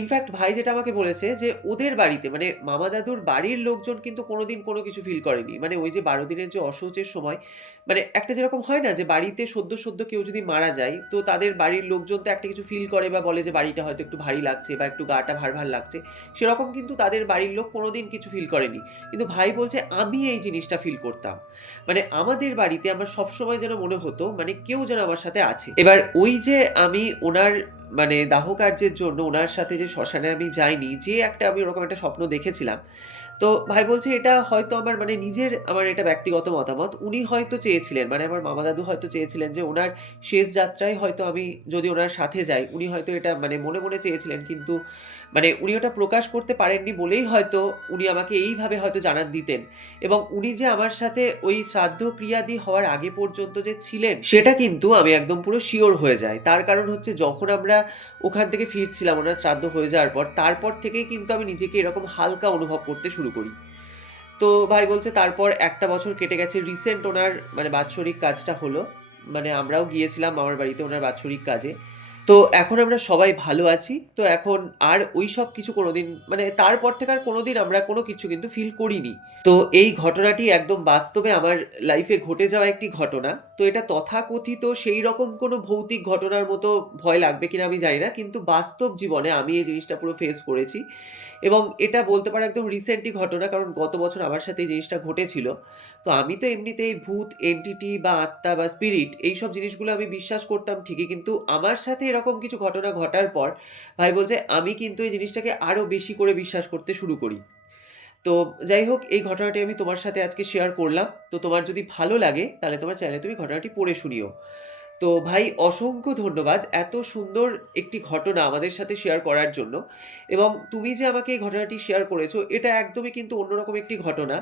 ইনফ্যাক্ট ভাই যেটা আমাকে বলেছে যে ওদের বাড়িতে, মানে মামা দাদুর বাড়ির লোকজন কিন্তু কোনোদিন কোনো কিছু ফিল করেনি। মানে ওই যে 12 দিনের যে অশৌচের সময়, মানে একটা যেরকম হয় না যে বাড়িতে সদ্য সদ্য কেউ যদি মারা যায়, তো তাদের বাড়ির লোকজন তো একটা কিছু ফিল করে বা বলে যে বাড়িটা হয়তো একটু ভারী লাগছে বা একটু গাটা ভার ভার লাগছে, সেরকম কিন্তু তাদের বাড়ির লোক কোনোদিন কিছু ফিল করেনি। কিন্তু ভাই বলছে আমি এই জিনিসটা ফিল করতাম। মানে আমাদের বাড়িতে আমার সবসময় যেন মনে হতো মানে কেউ যেন আমার সাথে আছে। এবার ওই যে আমি ওনার মানে দাহ কার্যের জন্য ওনার সাথে যে শ্মশানে আমি যাইনি, যে একটা আমি ওরকম একটা স্বপ্ন দেখেছিলাম, তো ভাই বলছে এটা হয়তো আমার মানে নিজের, আমার এটা ব্যক্তিগত মতামত। উনি হয়তো চেয়েছিলেন, মানে আমার মামা দাদু হয়তো চেয়েছিলেন যে উনার শেষ যাত্রায় হয়তো আমি যদি উনার সাথে যাই, উনি হয়তো এটা মানে মনে, মনে চেয়েছিলেন। কিন্তু মানে উনি ওটা প্রকাশ করতে পারেননি বলেই হয়তো উনি আমাকে এইভাবে হয়তো জানান দিতেন। এবং উনি যে আমার সাথে ওই শ্রাদ্ধ ক্রিয়াদি হওয়ার আগে পর্যন্ত যে ছিলেন, সেটা কিন্তু আমি একদম পুরো সিওর হয়ে যাই। তার কারণ হচ্ছে যখন আমরা ওখান থেকে ফিরছিলাম ওনার শ্রাদ্ধ হয়ে যাওয়ার পর, তারপর থেকেই কিন্তু আমি নিজেকে এরকম হালকা অনুভব করতে শুরু করি। তো ভাই বলছে তারপর একটা বছর কেটে গেছে, রিসেন্ট ওনার মানে বাৎসরিক কাজটা হলো। মানে আমরাও গিয়েছিলাম মামার বাড়িতে ওনার বাৎসরিক কাজে। তো এখন আমরা সবাই ভালো আছি। তো এখন আর ওইসব কিছু কোনোদিন, মানে তারপর থেকে আর কোনোদিন আমরা কোনো কিছু কিন্তু ফিল করিনি। তো এই ঘটনাটি একদম বাস্তবে আমার লাইফে ঘটে যাওয়া একটি ঘটনা। তো এটা তথাকথিত সেই রকম কোনো ভৌতিক ঘটনার মতো ভয় লাগবে কিনা আমি জানি না। কিন্তু বাস্তব জীবনে আমি এই জিনিসটা পুরো ফেস করেছি। এবং এটা বলতে পারো একদম রিসেন্টই ঘটনা, কারণ গত বছর আমার সাথে এই জিনিসটা ঘটেছিল। তো আমি তো এমনিতেই ভূত, এন্টিটি বা আত্মা বা স্পিরিট এইসব জিনিসগুলো আমি বিশ্বাস করতাম ঠিকই, কিন্তু আমার সাথে এরকম কিছু ঘটনা ঘটার পর ভাই বলছে আমি কিন্তু এই জিনিসটাকে আরও বেশি করে বিশ্বাস করতে শুরু করি। তো যাই হোক, এই ঘটনাটি আমি তোমার সাথে আজকে শেয়ার করলাম। তো তোমার যদি ভালো লাগে তাহলে তোমার চ্যানেলে তুমি ঘটনাটি পড়ে শুনিও। তো ভাই অসংখ্য ধন্যবাদ এত সুন্দর একটি ঘটনা আমাদের সাথে শেয়ার করার জন্য। এবং তুমি যে আমাকে এই ঘটনাটি শেয়ার করেছো, এটা একদমই কিন্তু অন্যরকম একটি ঘটনা।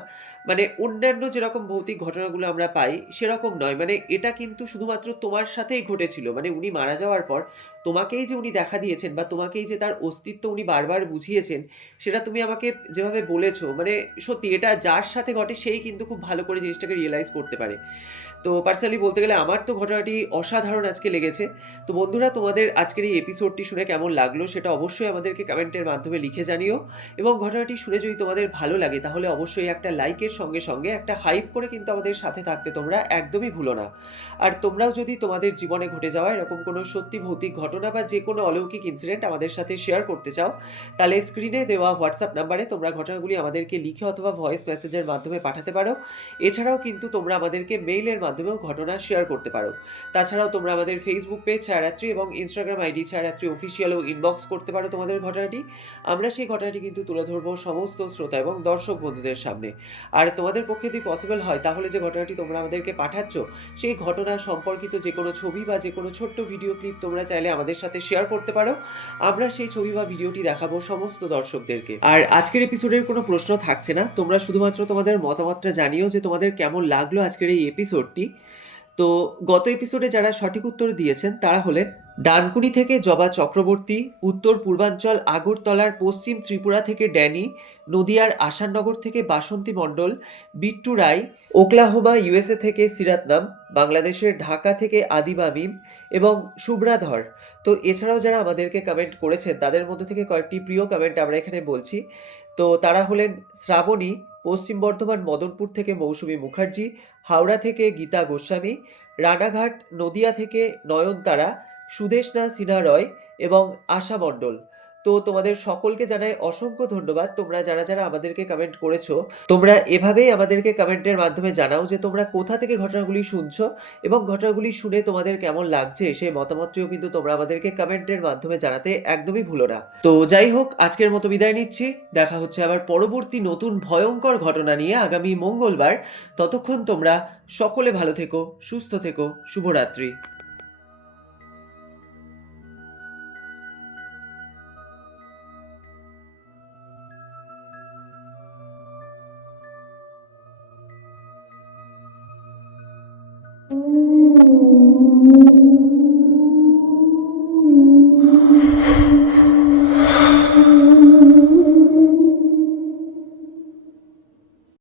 মানে অন্যান্য যেরকম ভৌতিক ঘটনাগুলো আমরা পাই সেরকম নয়। মানে এটা কিন্তু শুধুমাত্র তোমার সাথেই ঘটেছিল। মানে উনি মারা যাওয়ার পর তোমাকেই যে উনি দেখা দিয়েছেন বা তোমাকেই যে তার অস্তিত্ব উনি বারবার বুঝিয়েছেন, সেটা তুমি আমাকে যেভাবে বলেছো, মানে সত্যি এটা যার সাথে ঘটে সেই কিন্তু খুব ভালো করে জিনিসটাকে রিয়েলাইজ করতে পারে। তো পার্সোনালি বলতে গেলে আমার তো ঘটনাটি অসাধারণ আজকে লেগেছে। তো বন্ধুরা, তোমাদের আজকের এই এপিসোডটি শুনে কেমন লাগলো সেটা অবশ্যই আমাদেরকে কমেন্টের মাধ্যমে লিখে জানিও। এবং ঘটনাটি শুনে যদি তোমাদের ভালো লাগে তাহলে অবশ্যই একটা লাইকের সঙ্গে সঙ্গে একটা হাইপ করে কিন্তু আমাদের সাথে থাকতে তোমরা একদমই ভুলো না। আর তোমরাও যদি তোমাদের জীবনে ঘটে যাওয়া এরকম কোনো সত্যি ভৌতিক ঘটনা বা যে কোনো অলৌকিক ইনসিডেন্ট আমাদের সাথে শেয়ার করতে চাও, তাহলে স্ক্রিনে দেওয়া হোয়াটসঅ্যাপ নাম্বারে তোমরা ঘটনাগুলি আমাদেরকে লিখে অথবা ভয়েস মেসেজের মাধ্যমে পাঠাতে পারো। এছাড়াও কিন্তু তোমরা আমাদেরকে মেইলের মাধ্যমেও ঘটনা শেয়ার করতে পারো। তাছাড়াও তোমরা আমাদের ফেসবুক পেজ ছায়ারাত্রি এবং ইনস্টাগ্রাম আইডি ছায়ারাত্রি অফিসিয়ালও ইনবক্স করতে পারো তোমাদের ঘটনাটি। আমরা সেই ঘটনাটি কিন্তু তুলে ধরবো সমস্ত শ্রোতা এবং দর্শক বন্ধুদের সামনে। আর তোমাদের পক্ষে যদি পসিবল হয় তাহলে যে ঘটনাটি তোমরা আমাদেরকে পাঠাচ্ছ, সেই ঘটনা সম্পর্কিত যে কোনো ছবি বা যে কোনো ছোট্ট ভিডিও ক্লিপ তোমরা চাইলে আমাদের সাথে শেয়ার করতে পারো। আমরা সেই ছবি বা ভিডিওটি দেখাবো সমস্ত দর্শকদেরকে। আর আজকের এপিসোডের কোনো প্রশ্ন থাকছে না, তোমরা শুধুমাত্র তোমাদের মতামতটা জানিও যে তোমাদের কেমন লাগলো আজকের এই এপিসোডটি। তো গত এপিসোডে যারা সঠিক উত্তর দিয়েছেন তারা হলেন ডানকুনি থেকে জবা চক্রবর্তী, উত্তর পূর্বাঞ্চল আগরতলার পশ্চিম ত্রিপুরা থেকে ড্যানি, নদিয়ার আসাননগর থেকে বাসন্তী মণ্ডল, বিট্টু রায়, ওকলাহোমা ইউএসএ থেকে সিরাতনাম, বাংলাদেশের ঢাকা থেকে আদিবা মিম এবং শুভ্রা ধর। তো এছাড়াও যারা আমাদেরকে কমেন্ট করেছেন তাদের মধ্যে থেকে কয়েকটি প্রিয় কমেন্ট আমরা এখানে বলছি। তো তারা হলেন শ্রাবণী, পশ্চিম বর্ধমান মদনপুর থেকে মৌসুমী মুখার্জি, হাওড়া থেকে গীতা গোস্বামী, রানাঘাট নদিয়া থেকে নয়নতারা, সুদেশনা সিনহা রয় এবং আশা মণ্ডল। তো তোমাদের সকলকে জানাই অসংখ্য ধন্যবাদ। তোমরা যারা যারা আমাদেরকে কমেন্ট করেছো, তোমরা এভাবেই আমাদেরকে কমেন্টের মাধ্যমে জানাও যে তোমরা কোথা থেকে ঘটনাগুলি শুনছো এবং ঘটনাগুলি শুনে তোমাদের কেমন লাগছে, সেই মতামতটিও কিন্তু তোমরা আমাদেরকে কমেন্টের মাধ্যমে জানাতে একদমই ভুলো না। তো যাই হোক, আজকের মতো বিদায় নিচ্ছি। দেখা হচ্ছে আবার পরবর্তী নতুন ভয়ঙ্কর ঘটনা নিয়ে আগামী মঙ্গলবার। ততক্ষণ তোমরা সকলে ভালো থেকো, সুস্থ থেকো, শুভরাত্রি।